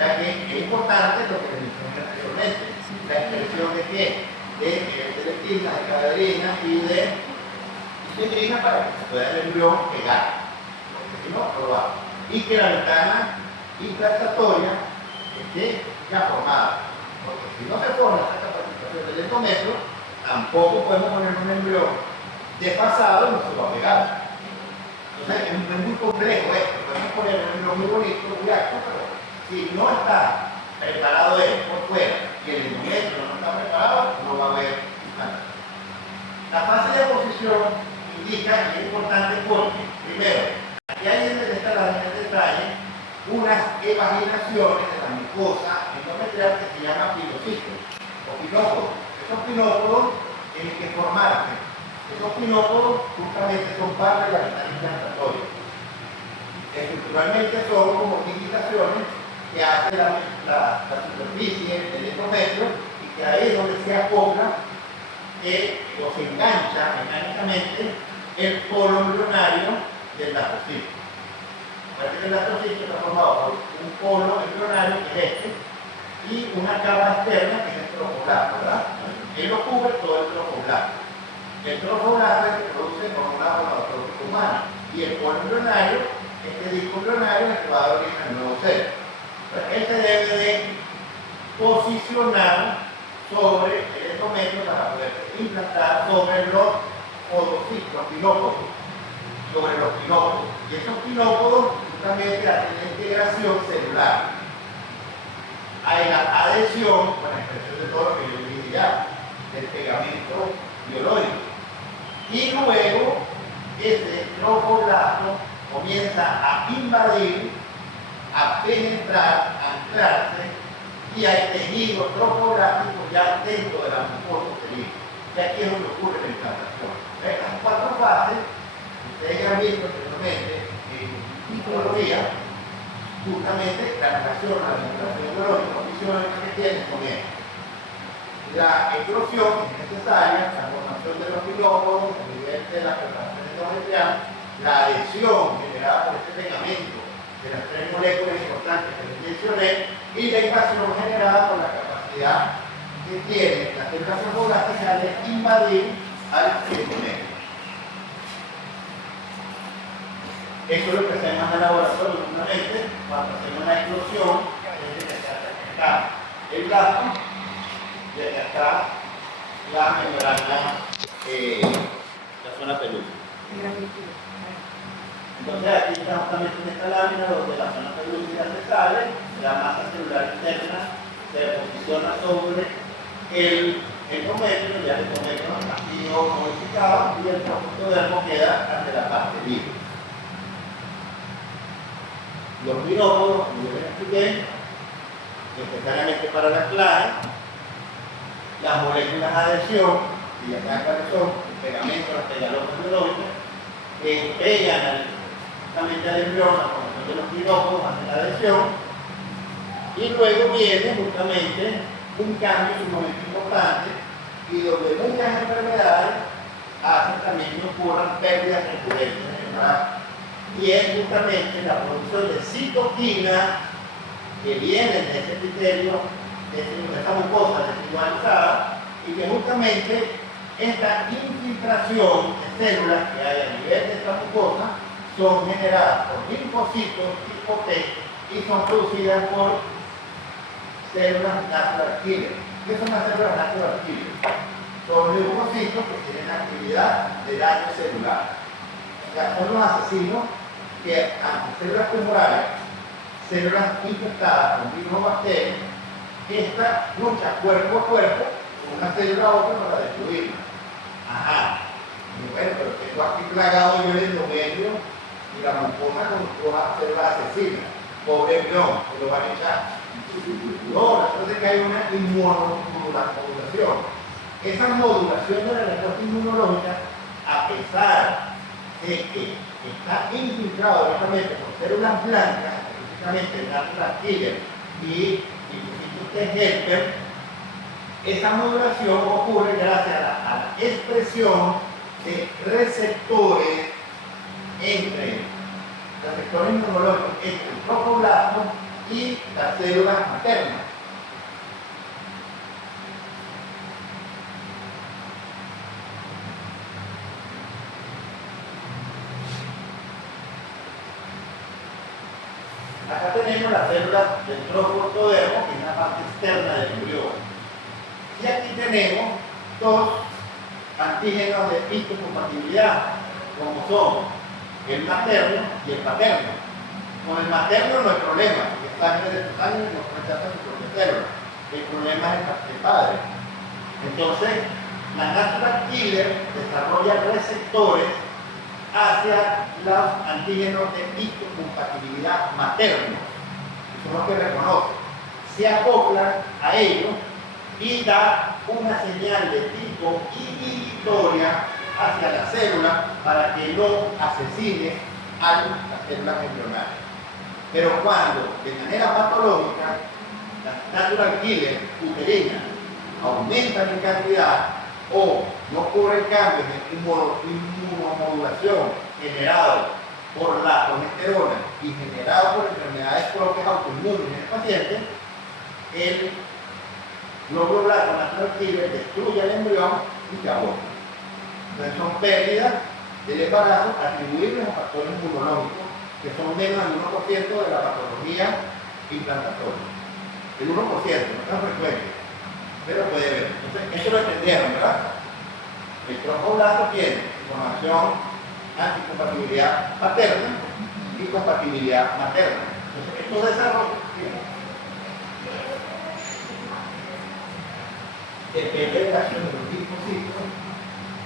Ya que es importante lo que les mencioné anteriormente, la expresión de qué, de selectina, de caderina y de integrina para que se pueda el embrión pegar, porque si no, no lo hago. Y que la ventana implantatoria esté ya formada, porque si no se forma esta capacitación del endometrio, tampoco podemos poner un embrión desfasado y no se va a pegar. Entonces es muy complejo esto. Podemos poner un embrión muy bonito, muy acto, pero si no está preparado él por fuera y el endometrio no está preparado, no va a haber nada. La fase de oposición indica, y es importante porque, primero, aquí hay en el detalle unas evaginaciones de la mucosa endometrial que se llama pilocitos o pinópodos. Esos pinópodos tienen que formarse. Esos pinópodos justamente son parte de la ventana implantatoria. Estructuralmente son como indicaciones que hace la superficie del endometrio y que ahí es donde se acopla o se engancha mecánicamente el polo embrionario del lactocito. Parece que el lactocito está formado por un polo embrionario que es este y una capa externa que es el trofoblasto, ¿verdad? Él lo cubre todo el trofoblasto. El trofoblasto es el que produce hormonas por la producción humana y el polo embrionario, este disco embrionario es el que va a dar origen al nuevo ser. Él se debe de posicionar sobre el endometrio para poder implantar sobre los odocitos, los pinópodos, sobre los pinópodos. Y esos pinópodos justamente hacen la integración celular. Hay la adhesión, con la expresión de todo lo que yo dije ya, del pegamento biológico. Y luego, ese trofoplasto comienza a invadir, a penetrar, a anclarse, y hay tejido trofoblástico ya dentro de la mucosa uterina. Y aquí es donde ocurre la implantación. Estas 4 fases, ustedes ya han visto anteriormente en psicología, justamente la relación, la vinculación biológica fisiológica que tienen con esto. La eclosión es necesaria, la formación de los pinópodos, el nivel de la preparación endometrial, la adhesión generada por este pegamento de las 3 moléculas importantes que les mencioné, y la invasión generada por la capacidad que tiene la célula trofoblástica de invadir al endometrio. Esto es lo que hacemos en el laboratorio normalmente cuando hacemos una eclosión, desde acá el blasto, desde acá la membrana, la zona peluda. Entonces aquí estamos también en esta lámina donde la zona pelúcida se sale, la masa celular interna se posiciona sobre el endometrio, ya el endometrio ha sido modificado y el trofodermo queda ante la parte libre. Los pinópodos, como yo les expliqué, necesariamente para la clave, las moléculas de adhesión, y acá cuáles son, el pegamento, las pegalotas biológicas, que pegan justamente al embrión, la formación de los pinópodos, hacen la adhesión, y luego viene justamente un cambio sumamente importante, y donde muchas enfermedades hacen también que ocurran pérdidas recurrentes en el embarazo. Y es justamente la producción de citoquinas que vienen de ese epitelio, de esta mucosa desigualizada, y que justamente esta infiltración de células que hay a nivel de esta mucosa son generadas por linfocitos tipo T y son producidas por células natural killer. ¿Qué son las células natural killer? Son linfocitos que tienen actividad de daño celular. O sea, son los asesinos que ante células tumorales, células infectadas con virus o bacterias, esta lucha cuerpo a cuerpo con una célula a otra para destruirla. Ajá. Y bueno, pero tengo aquí plagado yo el endometrio y la mucosa con células asesinas. Pobre embrión, que lo van a echar. No, la cosa es que hay una inmunomodulación. Esa modulación de la respuesta inmunológica, a pesar de que está infiltrado directamente por células blancas, específicamente natural killer y linfocitos T helper, esa modulación ocurre gracias a la expresión de receptores inmunológicos entre el trofoblasto y las células maternas. Acá tenemos las células del trofodermo, que es la parte externa del embrión. Y aquí tenemos 2 antígenos de histocompatibilidad, como son el materno y el paterno. Con el materno no hay problema, porque es sangre de tu sangre y no rechaza su propia célula. El problema es el padre. Entonces, la natural killer desarrolla receptores hacia los antígenos de histocompatibilidad maternos, que son los que reconoce, se acoplan a ellos y da una señal de tipo inhibitoria hacia la célula para que no asesine a las células embrionales. Pero cuando de manera patológica las natural killer uterinas aumentan en cantidad o no ocurre cambio de inmunomodulación generado por la progesterona y generado por enfermedades propias autoinmunes en el paciente, el glóbulo blanco natural killer destruye el embrión y se aborta. Entonces son pérdidas del embarazo atribuibles a factores inmunológicos que son menos del 1% de la patología implantatorio. El 1%, no es tan frecuente, pero puede ver. Entonces, eso lo entendieron, ¿verdad? El tromboblasto tiene información anticompatibilidad paterna y compatibilidad materna. Entonces, estos desarrollos depende de la acción de los dispositivos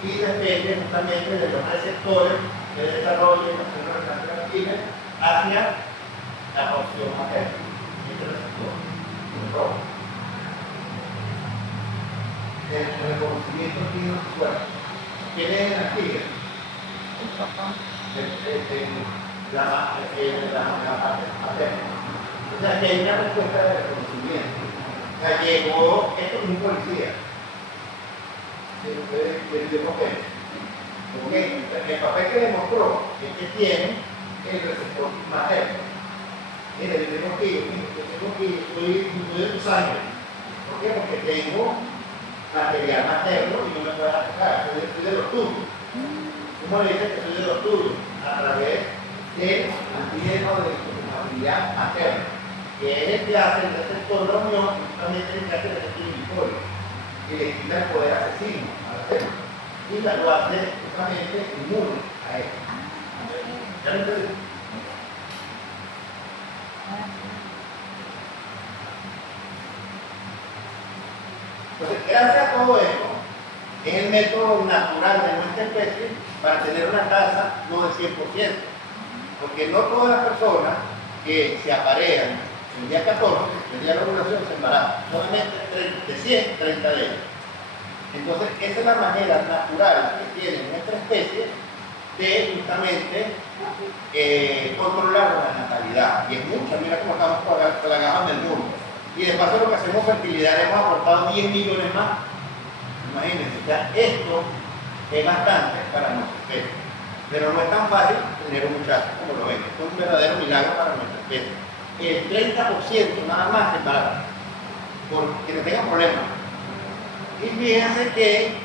y depende justamente de los receptores que desarrollen las células cancerígenas hacia la opción materna. Este receptor, el rojo. El reconocimiento visual. ¿Quién es el tigre? La parte materna. O sea, que hay una respuesta de reconocimiento. O sea, llegó, esto es un policía. El papel que demostró es que tiene el receptor materno. Mira, yo tengo que soy de tu sangre. ¿Por qué? Porque tengo material materno y no me puedo atacar. Soy de los tuyos. ¿Cómo le dices que soy de los tuyos? A través del antígeno de compatibilidad materna, que es el que hace el receptor de la unión, justamente el que hace el receptor inhibitorio, y le quita el poder asesino a la célula. Y lo hace justamente inmune a él. ¿Ya lo entendí? Entonces, gracias a todo esto, es el método natural de nuestra especie para tener una tasa no de 100%. Porque no todas las personas que se aparean el día 14, el día de la ovulación, se embarazan. Solamente de 100, 30 de ellos. Entonces, esa es la manera natural que tiene nuestra especie de justamente controlar la natalidad. Y es mucha, mira cómo estamos plagados del mundo. Y de paso lo que hacemos fertilidad, hemos aportado 10 millones más. Imagínense, ya esto es bastante para nuestra especie. Pero no es tan fácil tener un muchacho como lo ven. Esto es un verdadero milagro para nuestra especie. El 30% nada más se embaraza, porque no tengan problemas. Y fíjense que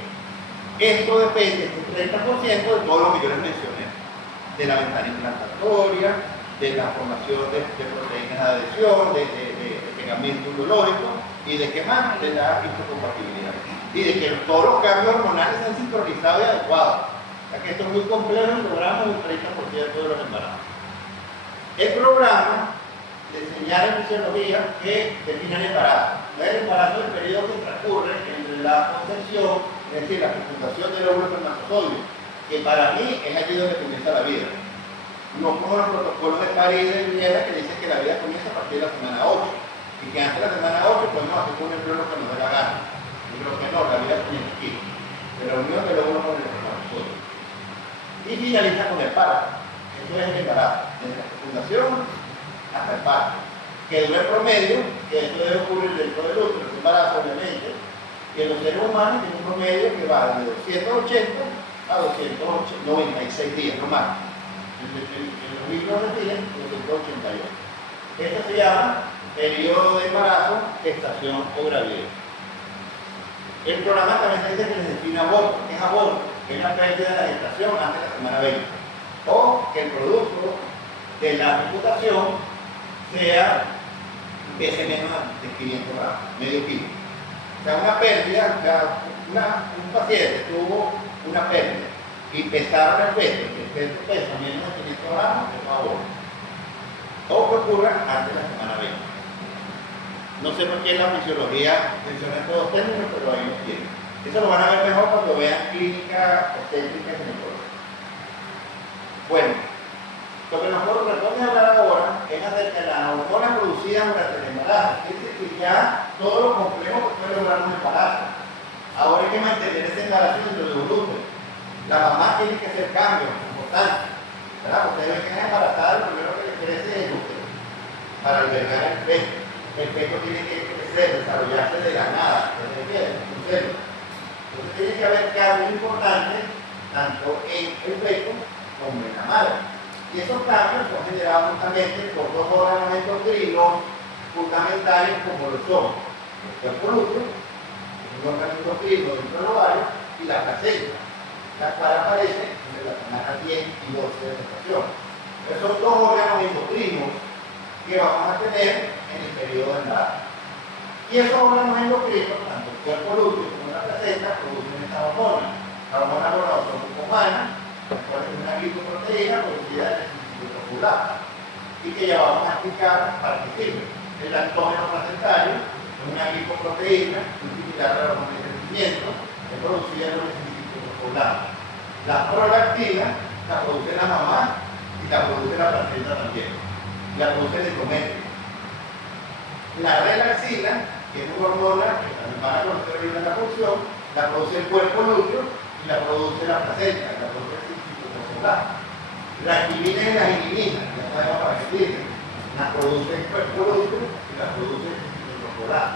esto depende, este 30% de todo lo que yo les mencioné, de la ventana implantatoria, de la formación de proteínas de adhesión, de pegamento biológico y de qué más, de la histocompatibilidad. Y de que todos los cambios hormonales sean sincronizados y adecuados. O sea que esto es muy complejo y logramos un 30% de los embarazos. El programa de enseñar en fisiología que define el embarazo. El embarazo es el periodo que transcurre entre la concepción, es decir, la fecundación del óvulo espermatozoide, que para mí es allí donde comienza la vida. No como los protocolos de París y de Viena que dicen que la vida comienza a partir de la semana 8 y que antes de la semana 8 podemos hacer un embrión lo que nos dé la gana. Yo creo que no, la vida comienza aquí, de la unión del óvulo con el espermatozoide. Y finaliza con el parto. Eso es el embarazo, desde la fecundación hasta el parto. Que dura el promedio, que esto debe ocurrir dentro del útero, el embarazo obviamente, que los seres humanos tienen un promedio que va de 280 a 296 días, no más. En los libros refieren 288. Esto se llama periodo de embarazo, gestación o gravidez. El programa también dice que les define aborto. ¿Qué es aborto? Es la pérdida de la gestación antes de la semana 20. O que el producto de la fecundación sea pese menos de 500 gramos, medio kilo. O sea, una pérdida, un paciente tuvo una pérdida y pesaron el feto, que el feto pesa menos de 500 gramos, es aborto. O que ocurra antes de la semana 20. No sé por qué en la fisiología mencionan todos los términos, pero ahí los tienen. Eso lo van a ver mejor cuando vean clínica obstétrica y ginecológica. Bueno, lo que nos corresponde hablar ahora es acerca de las hormonas producidas durante el embarazo. Fíjense que ya todo lo complejo que puede lograr un embarazo. Ahora hay que mantener ese embarazo dentro de un útero. La mamá tiene que hacer cambios importantes, ¿verdad? Ustedes ven que es embarazada, lo primero que le crece es el útero para albergar el feto. El feto tiene que crecer, desarrollarse de la nada, desde el cero. Entonces tiene que haber cambios importantes tanto en el feto como en la madre. Y esos cambios son generados justamente por dos órganos endocrinos fundamentales como lo son el cuerpo lúteo, un órgano endocrino dentro del ovario, y la placenta, la cual aparece entre la semana 10 y 12 de gestación. Esos dos órganos endocrinos que vamos a tener en el periodo de embarazo. Y esos órganos endocrinos, tanto el cuerpo lúteo como la placenta, producen esta hormona. La hormona gonadotrópico-humana, la cual es una glicoproteína producida en el sistema ocular, y que ya vamos a explicar para qué sirve. El lactógeno placentario es una glicoproteína muy similar a la hormona de crecimiento, es producida en el sistema ocular. La prolactina la produce la mamá y la produce la placenta también, y la produce el endometrio. La relaxina, que es una hormona que también van a conocer bien en la función, la produce el cuerpo lúteo y la produce la placenta, la produce el sistema ocular. La activina y la inhibina, ya sabemos para qué sirven, la produce el cuerpo lúteo y la produce el sistema ocular.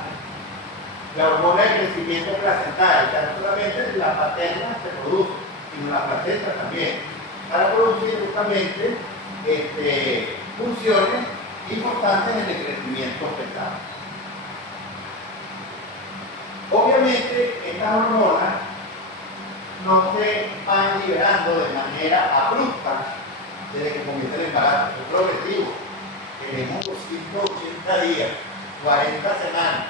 La hormona de crecimiento placentaria, ya no solamente la paterna se produce, sino la placenta también, para producir justamente funciones importantes en el crecimiento fetal. Obviamente, estas hormonas no se van liberando de manera abrupta desde que comienza el embarazo, es progresivo. Tenemos 280 días, 40 semanas,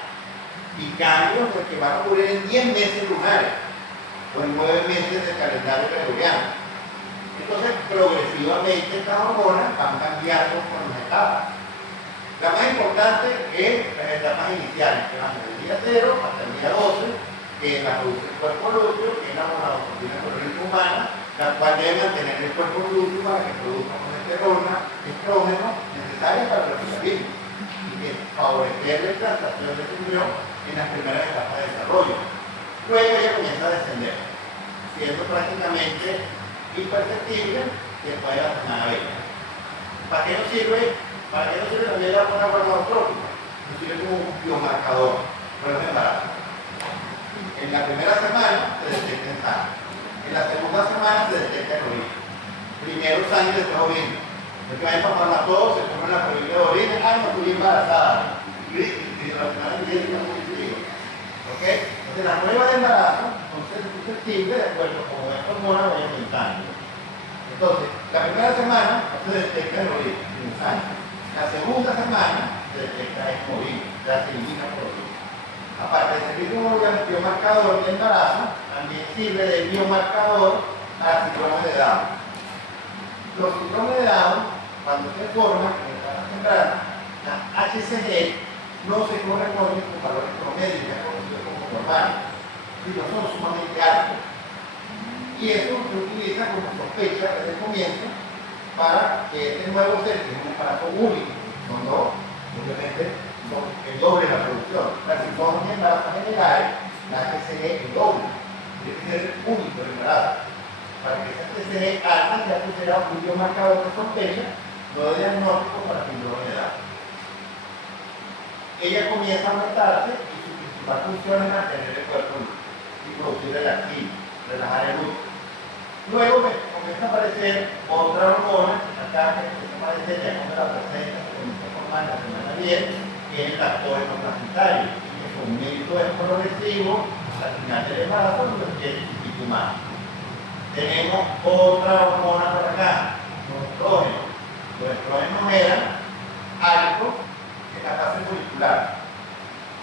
y cambios que van a ocurrir en 10 meses lunares o en 9 meses del calendario gregoriano. Entonces, progresivamente estas hormonas van cambiando con las etapas. La más importante es las etapas iniciales, que van desde el día 0 hasta el día 12, que la produce el cuerpo lúteo, que es la gonadotropina clorhídrica humana, la cual debe mantener el cuerpo lúteo para que produzca progesterona, estrógeno, necesarias para el reproductivismo, y que favorecer la implantación del embrión en las primeras etapas de desarrollo. Luego ella comienza a descender, siendo prácticamente imperceptible después de la semana 20. ¿Para qué nos sirve? ¿Para qué nos sirve también la hormona gonadotrópica? Nos sirve como un biomarcador para el embarazo. En la primera semana se detecta en sangre. En la segunda semana se detecta en orina. Primero sangre, después orina. El que va a empapar todo, se pone la prohibida de orina. ¡Ay, no estoy embarazada! Y la semana que viene no muy frío. ¿Ok? Entonces la prueba de embarazo es susceptible de acuerdo a cómo esta hormona vaya aumentando. Entonces, la primera semana se detecta en orina, en sangre. La segunda semana se detecta en orina, ya se elimina por orina. Aparte de servir como biomarcador de embarazo, también sirve de biomarcador para síndrome de Down. Los síndromes de Down, cuando se forman en etapas tempranas, la HCG no se corresponde con valores promedios, ya conocidos como normales, sino son sumamente altos. Y eso se utiliza como sospecha desde el comienzo para que este nuevo ser, que es un embarazo único, son dos, obviamente el doble de la producción. Si son embarazos generales, la HCG es el doble, tiene que ser el único el embarazo. Para que esa HCG alta sea considerado un biomarcador de sospecha, no de diagnóstico para síndrome de Down. Ella comienza a aumentarse y su principal función es mantener el cuerpo y producir relaxina, relajar el útero. Luego comienza a aparecer otra hormona, acá que comienza a aparecer ya cuando la placenta se comienza a formar en la semana 10, que es el lactógeno placentario, que es un aumento progresivo al final del embarazo de los espíritu humano. Tenemos otra hormona por acá, los estrógenos. Los estrógenos eran altos en la fase folicular,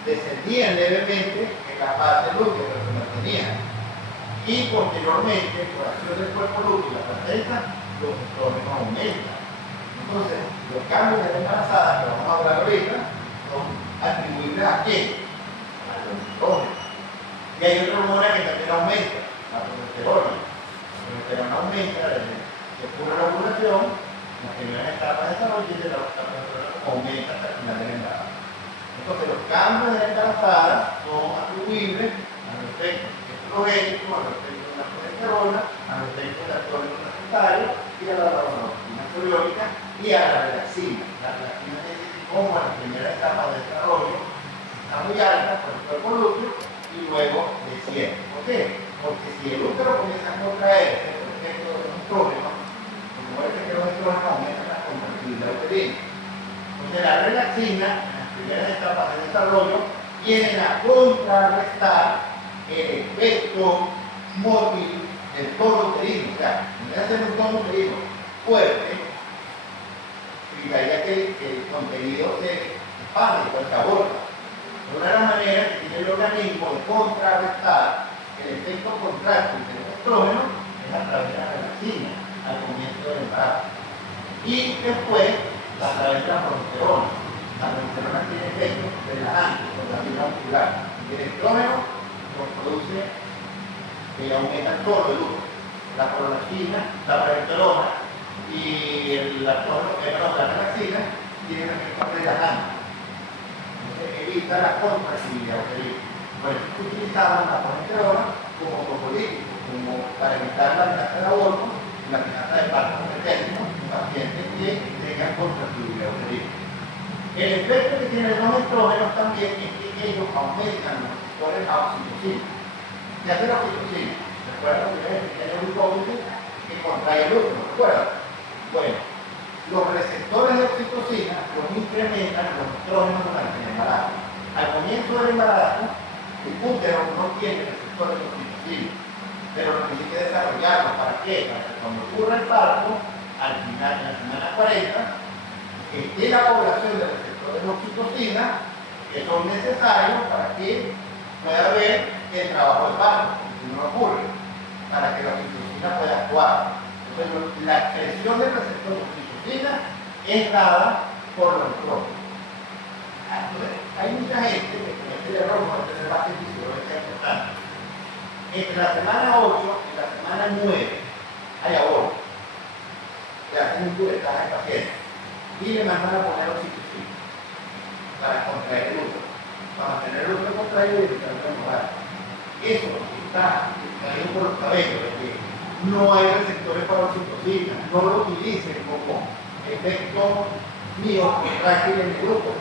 descendían levemente en la fase lútea, pero se mantenían. Y posteriormente, por acción del cuerpo lúteo y la placenta, los estrógenos aumentan. Entonces, los cambios de la embarazada, que vamos a hablar ahorita, son atribuibles a quién? A los estrógenos. Y hay otra hormona que también aumenta, la progesterona. La progesterona aumenta desde que ocurre la ovulación, en las primeras etapas de desarrollo, y la progesterona aumenta hasta el final del embarazo. Entonces, los cambios de la embarazada son atribuibles a los efectos estrogénicos, a los efectos de la progesterona, a los efectos del lactógeno placentario y a la gonadotropina clorhídrica y a la relaxina. La relaxina es como en la primera etapa de desarrollo está muy alta por el cuerpo lúteo y luego desciende. ¿Por qué? Porque si el útero comienza a contraerse por efecto de los estrógenos, como es que los estrógenos aumentan la contractilidad uterina. Entonces la relaxina en las primeras etapas de desarrollo vienen a contrarrestar el efecto móvil del tono uterino. O sea, en vez de hacer un tono uterino fuerte, significaría que el contenido se expande, pues se aborta. Una de las maneras que tiene el organismo de contrarrestar el efecto contráctil del estrógeno es a través de la relaxina al comienzo del embarazo. Y después, a través de la progesterona. La progesterona tiene efectos relajantes sobre la fibra muscular. El estrógeno lo produce que aumenta el tono del útero. La prolactina, la progesterona y la relaxina tienen efectos relajantes. Entonces evita la contractividad uterina. Por eso utilizamos la progesterona como profolítico, como para evitar la amenaza de aborto y la amenaza de parto pretérmino en pacientes que tengan contractividad uterina. El efecto que tienen los estrógenos también es que ellos aumentan los receptores a oxitocina. ¿Qué hace la oxitocina? ¿Recuerdan que tiene un hipófisis que contrae el útero? ¿Recuerdan? Bueno, los receptores de oxitocina los incrementan los estrógenos durante el embarazo. Al comienzo del embarazo, el útero no tiene receptores de oxitocina, pero lo que tiene que desarrollarlo. ¿Para qué? Para que cuando ocurra el parto, al final, en la semana 40, esté la población de receptores de oxitocina que son necesarios para que pueda haber el trabajo de parto, si no ocurre, para que la oxitocina pueda actuar. Entonces, la expresión del receptor de oxitocina es dada por los estrógenos. Entonces, hay mucha gente que comete el error por tener base fisiológica importante. Entre la semana 8 y la semana 9 hay aborto. Le hacen un curetaje al paciente y le mandan a poner oxitocina para contraer el útero, para mantener el útero contraído y evitar la hemorragia. Eso está traído por los cabellos, de que no hay receptores para oxitocina, no lo utilicen como efecto mío contráctil en el grupo.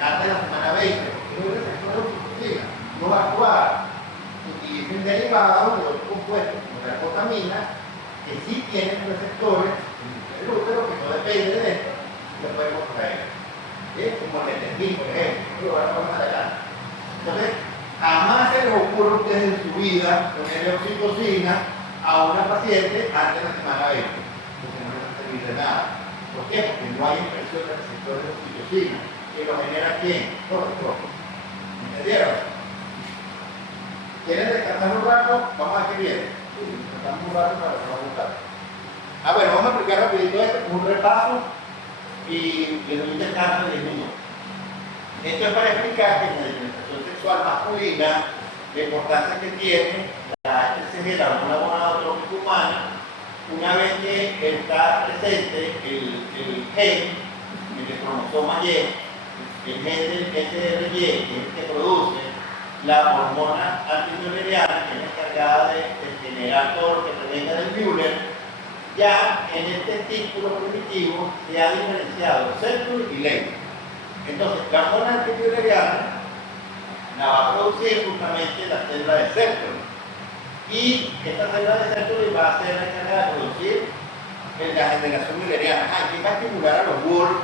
Antes de la semana 20, porque no hay receptores de oxitocina, no va a actuar. Utilicen derivados de otros compuestos, como la cotamina, que sí tienen receptores en el útero, que no depende de esto, y lo podemos traer. Como el etergil, por ejemplo, pero ahora vamos adelante. Entonces, jamás se les ocurre a ustedes en su vida ponerle oxitocina a una paciente antes de la semana 20, porque no les va a servir de nada. ¿Por qué? Porque no hay impresión de receptores de oxitocina, que lo genera ¿quién? Los estrógenos. ¿Entendieron? ¿Quieren descansar un rato? Vamos a ver qué viene. Descansamos un rato para que no buscar. Bueno, vamos a explicar rapidito esto, un repaso y les doy un descanso de 10 minutos. Esto es para explicar que en la alimentación sexual masculina la importancia que tiene la HCG, la hormona gonadotrópica humana, una vez que está presente el gen, el cromosoma Y, el gen del SRY, que es el que produce la hormona antimulleriana, que es encargada de generar todo lo que provenga del Müller, ya en el testículo primitivo se ha diferenciado Centrum y Leydig. Entonces, la hormona antimulleriana la va a producir justamente la célula de Centrum. Y esta célula de Centrum va a ser la encargada de producir la generación mülleriana. Que va a estimular a los Wolf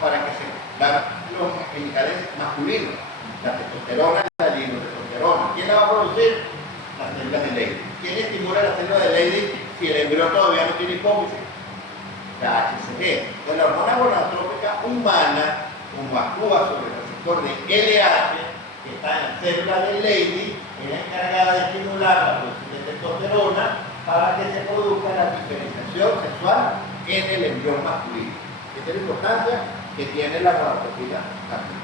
para que se dan los genitales masculinos. La testosterona y la dihidrotestosterona. ¿Quién la va a producir? Las células de Leydig. ¿Quién estimula la célula de Leydig si el embrión todavía no tiene hipófisis? La HCG. Entonces, la hormona gonadotrópica humana, como actúa sobre el receptor de LH, que está en la célula de Leydig, es la encargada de estimular la producción de testosterona para que se produzca la diferenciación sexual en el embrión masculino. Esta es la importancia que tiene la gonadotropina también.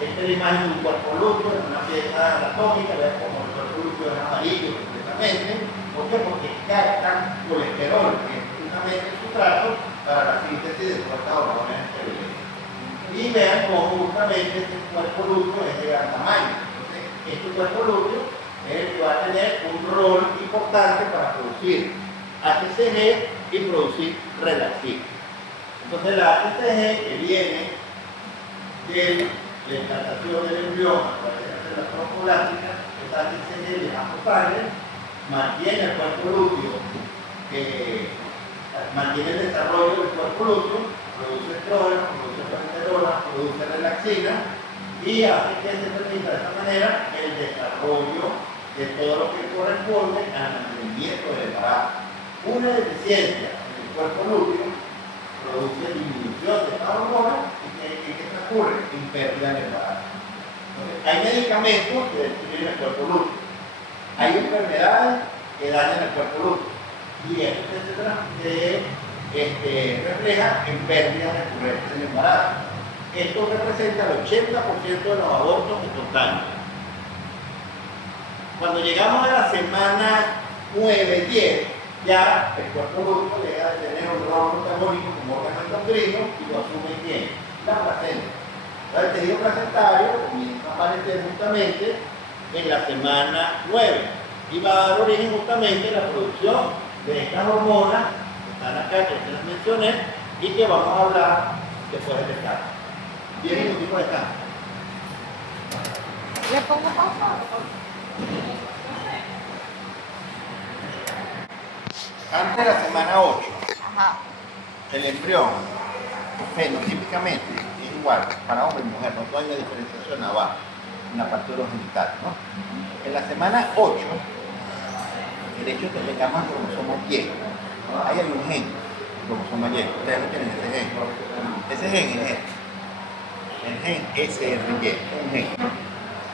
Esta es la imagen de un cuerpo lúteo, en una pieza anatómica, vean como el cuerpo lúteo es amarillo completamente. ¿Por qué? Porque captan colesterol, que es justamente el sustrato para la síntesis de ciertas hormonas estériles. Y vean cómo justamente este cuerpo lúteo es de gran tamaño. Entonces, este cuerpo lúteo es el que va a tener un rol importante para producir HCG y producir relaxina. Entonces, la HCG que viene de la implantación del embrión a través de las células trofoblásticas, esta HCG viaja por sangre, mantiene el cuerpo lúteo, mantiene el desarrollo del cuerpo lúteo, produce estrógeno, produce progesterona, produce relaxina y hace que se permita de esta manera el desarrollo de todo lo que corresponde al mantenimiento del embarazo. Una deficiencia en el cuerpo lúteo produce disminución de esta hormona y que transcurre en pérdida en el embarazo. Hay medicamentos que destruyen el cuerpo lúteo. Hay enfermedades que dañan el cuerpo lúteo. Y esto se refleja en pérdidas recurrentes del embarazo. Esto representa el 80% de los abortos espontáneos. Cuando llegamos a la semana 9-10, ya el cuerpo lúteo deja de tener un rol protagónico como órgano endocrino y lo asume quién, la placenta. El tejido placentario comienza a aparecer justamente en la semana 9 y va a dar origen justamente a la producción de estas hormonas que están acá, que se las mencioné y que vamos a hablar después del descanso. 10 minutitos de descanso. ¿Le pongo pausa? Antes de la semana 8, Ajá. el embrión fenotípicamente es igual para hombre y mujer, no hay una diferenciación abajo, en la parte de los genitales, ¿no? En la semana 8, el hecho de que tengamos el cromosoma Y, ahí hay un gen, el cromosoma Y, ustedes no tienen ese gen. Ese gen es este, el gen SRY, un gen.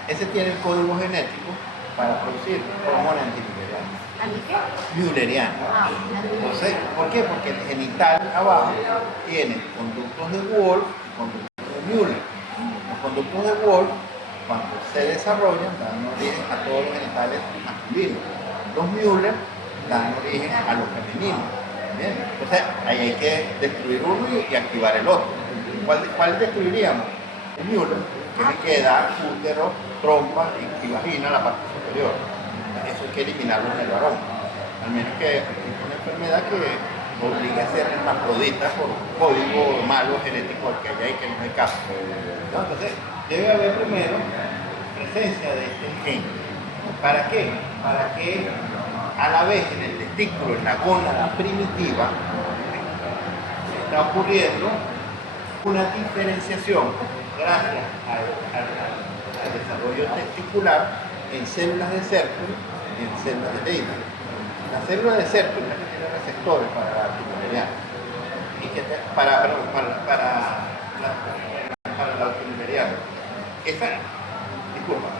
Ese tiene el código genético para producir hormonas antimüllerianas. ¿Anti qué? Mülleriana. Ah, Entonces, ¿por qué? Porque el genital abajo tiene conductos de Wolff y conductos de Müller. Los conductos de Wolff, cuando se desarrollan, dan origen a todos los genitales masculinos. Los Müller dan origen a los femeninos. ¿Bien? Entonces, ahí hay que destruir uno y activar el otro. ¿Cuál destruiríamos? El Müller, que es el que da útero, trompa y vagina, la parte superior. Eso hay que eliminarlo en el varón, al menos que exista una enfermedad que obligue a ser hermafrodita por un código malo genético que hay que no es el caso. Entonces, debe haber primero presencia de este gen. ¿Para qué? Para que a la vez en el testículo, en la gónada primitiva, está ocurriendo una diferenciación gracias al desarrollo testicular en células de Sertoli y en células de Leydig. Las células de Sertoli es la que tiene receptores para la antimülleriana y que para la antimülleriana.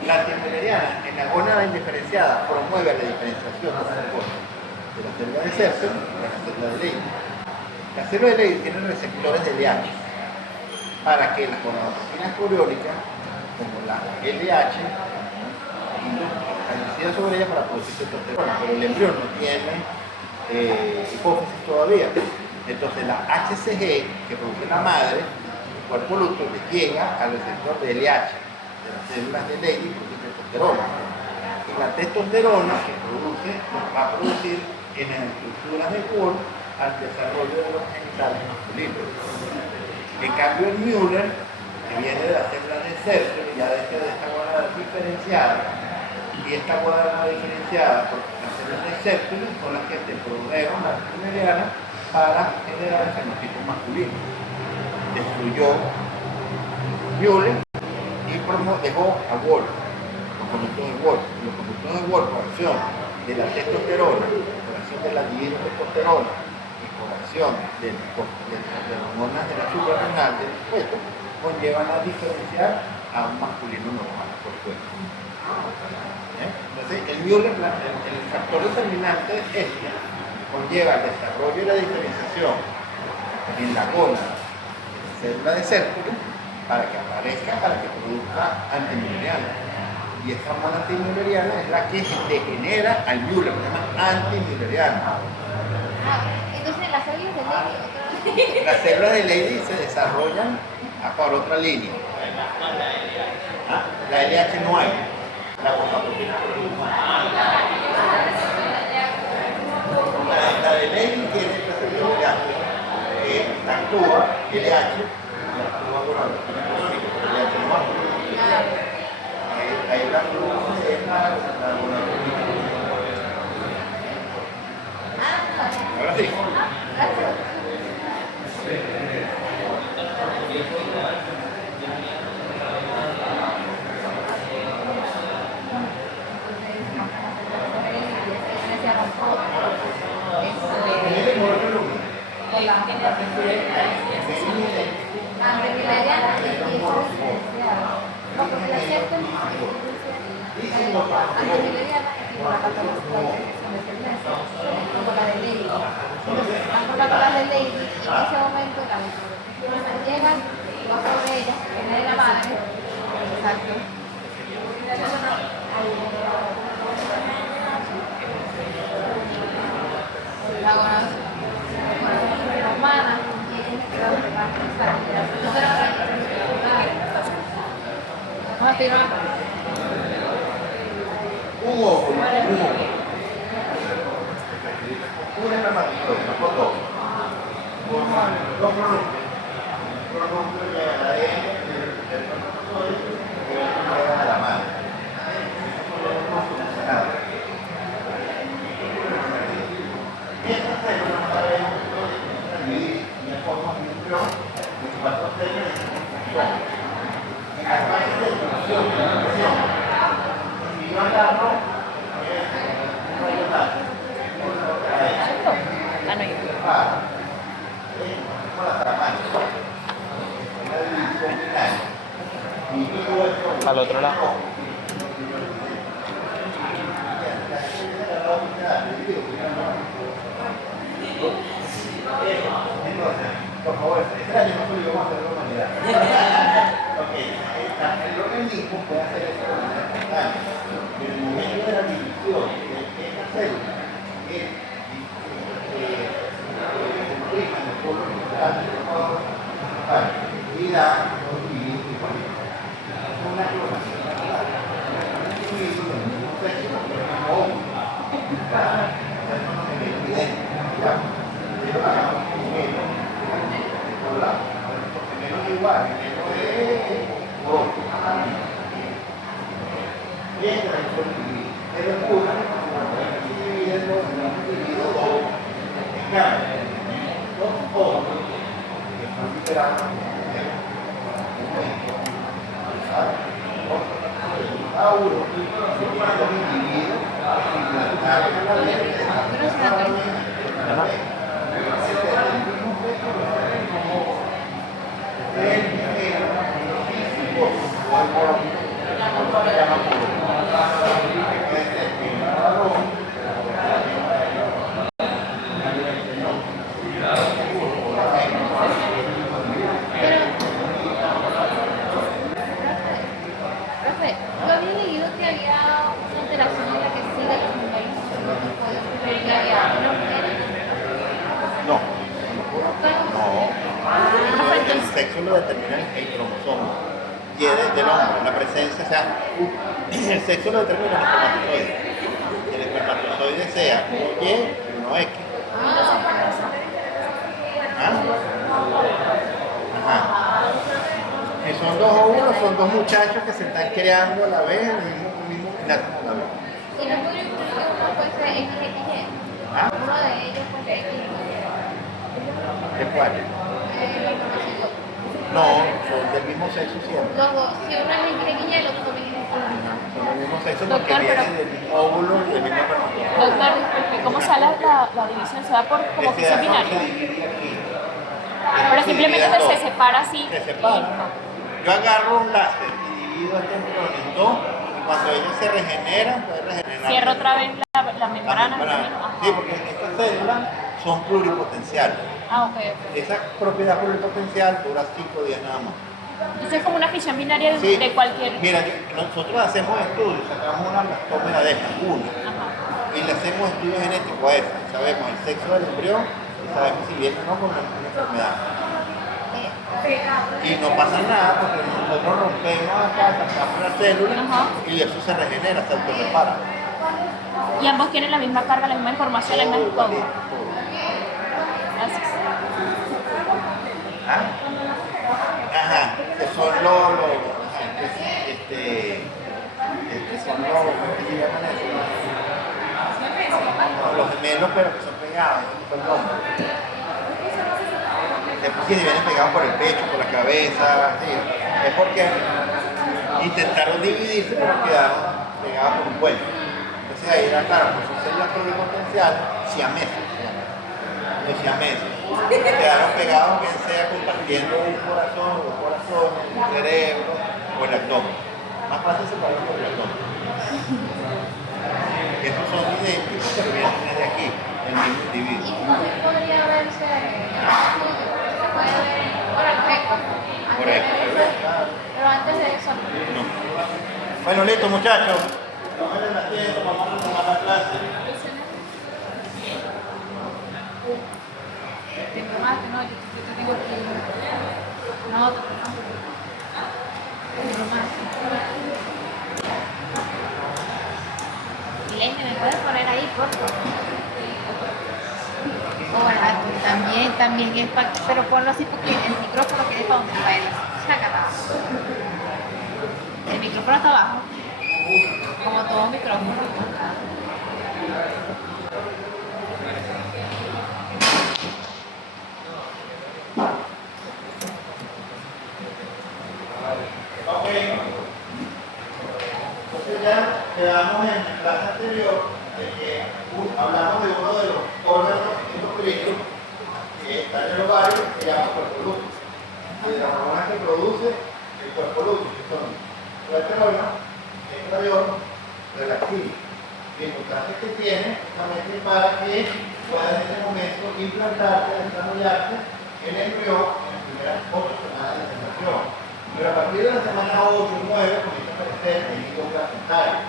La antimülleriana en la gónada indiferenciada promueve la diferenciación de la célula de Sertoli y la célula de Leydig. Las células de Leydig tienen receptores de LH para que las gonadotrofinas coriónicas como la LH incida sobre ella para producir testosterona, pero el embrión no tiene hipófisis todavía. Entonces la HCG que produce la madre, el cuerpo lúteo, le llega al receptor de LH, de las células de Leydig, produce testosterona. Y la testosterona que produce, va a producir en las estructuras de Wolff al desarrollo de los genitales masculinos. En cambio el Müller, que viene de las células de Sertoli, ya de esta guanada diferenciada, y esta guanada diferenciada por las células de Sertoli son las que te produjeron la antimülleriana para generar el fenotipo masculino. Destruyó Müller y dejó a Wolff, los conductos de Wolff. Los conductos de Wolff, por acción de la testosterona, por acción de la dihidrotestosterona y por acción de las hormonas de la suprarrenal del feto, conllevan a diferenciar a un masculino normal por fuera. Entonces, el Müller, el factor determinante este, conlleva el desarrollo y la diferenciación en la gónada de la célula de Sertoli para que aparezca, para que produzca antimülleriana. Y esta hormona antimülleriana es la que degenera al Müller, se llama antimülleriana. Entonces las células de Leydig, Las células de Leydig se desarrollan por otra línea. La LH no hay. La de Leydig tiene el receptor de LH, que actúa LH y actúa con el LH no hay. Ahí la produce es la ahora sí. antimileriana y tipo la catalogación de cerveza, como la de Lady. Entonces, las Coca-Colas de Lady y en ese momento la de llegan, va sobre ellas, que es la madre. Exacto. La hermana, vamos a tirar. Un ojo, un espermatozoide, no por dos. Dos productos de ADN del espermatozoide que llegan a la madre. Esta célula sabemos dividir de forma de función en cuatro células son en la fase de explosión, y yo agarro un rayo láser, como la tamaño, una división binaria, y digo esto al otro lado. Entonces, por favor, este año no soy yo, vamos a hacer de otra manera. Ok, el organismo puede hacer esto de manera espontánea, pero en el momento de la división de esta célula, es implica en el polo integral y da los individuos iguales. Una clonación. Un individuo del mismo sexo, pero no hombre. Eso no se ve evidente. Pero hagamos gemelo. Porque gemelo es igual, gemelo es otro. Y este es el individuo. Pero es uno, dividiendo en un individuo dos. En cambio, dos hombres que están superados a uno, se tiene dos individuos implantados en la Profe, yo había leído que había una interacción en la que sí de los mujeres no se puede ocurrir que había una mujer. No, el sexo lo determina el cromosoma y es del hombre, la presencia, o sea, el sexo lo determina el espermatozoide. El espermatozoide sea uno Y y uno X. ¿Ah? Ajá. Si son dos óvulos, son dos muchachos que se están creando a la vez, el mismo nacen a la vez. Y no podría ocurrir que uno puede ser XXY. ¿Ah? Uno de ellos puede ser XXY. ¿De cuál? No, son del mismo sexo siempre. Los dos, si uno es XXY, el otro también es XXY. Son del mismo sexo porque Doctor, vienen del mismo óvulo y del mismo espermatozoide. Doctor, disculpe, ¿cómo se da la división? ¿Se da por como que Ese es dato binario? se divide aquí. Pero simplemente se separa así. Se separa. Yo agarro un láser y divido este embrión en dos y cuando ellos se regeneran, pueden regenerar. Cierro otra vez la membrana. Sí, porque estas células son pluripotenciales. Ah, ok, ok. Esa propiedad pluripotencial dura 5 días nada más. Entonces es como una ficha binaria Sí. de cualquier... Mira, nosotros hacemos estudios, sacamos una blastómera de estas, una, Ajá. y le hacemos estudios genéticos a esa. Sabemos el sexo del embrión y sabemos si viene o no con una enfermedad. Y no pasa nada porque nosotros rompemos acá, sacamos la célula Ajá. y eso se regenera, se autorrepara. Y ambos tienen la misma carga, la misma información, la misma todo. Igualito, Gracias. ¿Ah? Ajá, que son los son los, ¿cómo se llaman eso? Los gemelos pero que son pegados, ¿no? Son los después que vienen pegados por el pecho, por la cabeza, sí. Es porque intentaron dividirse pero quedaron pegados por un cuello. Entonces ahí era claro, pues son células pluripotenciales, siameses, los siameses. Quedaron pegados bien sea compartiendo un corazón, dos corazones, un cerebro o el abdomen. Más fácil separarlo por el abdomen. Bueno, listo muchachos. Vamos en la tienda, vamos a tomar la clase. Tengo más, no, yo tengo aquí. No, tengo más. Leña, ¿me puedes poner ahí, por favor? Hola, tú también es para... Pero ponlo así porque el micrófono quede para donde va él. Chácata. El micrófono está abajo. Como todo micrófono. Ok. Entonces ya quedamos en la clase anterior de que hablamos de uno de los órganos endocrinos que está en el ovario, que se llama cuerpo lúteo. De las hormonas que produce el cuerpo lúteo, que son progesterona, estradiol, relaxina. La importancia que tiene justamente para que pueda en ese momento implantarse, desarrollarse en el embrión en las primeras 8 semanas de gestación. Pero a partir de la semana 8 o 9 comienza a aparecer el hilo placentario.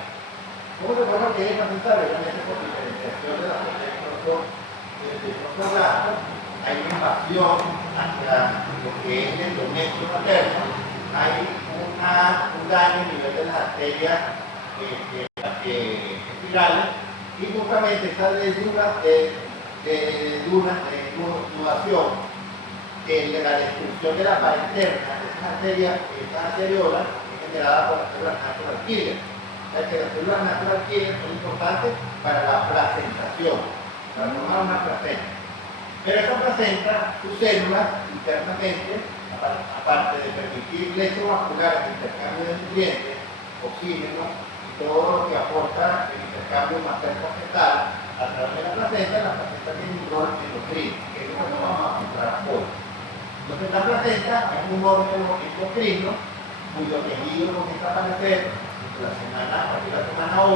¿Cómo se forma que es placentario? Obviamente por diferenciación de las proteínas de los órganos, hay una invasión hacia lo que es el endometrio materno, hay un daño a nivel de las arterias espirales y justamente esa desnudación, la destrucción de la pared interna de esas arterias, estas arteriolas, es generada por las células natural killer. O sea que las células natural killer son importantes para la placentación, para formar una placenta. Pero esta placenta, sus células internamente, aparte de permitir leche vascular, el intercambio de nutrientes, oxígeno y todo lo que aporta el intercambio materno-fetal a través de la placenta tiene un rol endocrino, que es lo que vamos a mostrar hoy. Entonces la placenta es un órgano endocrino cuyo tejido comienza a aparecer a partir de la semana 8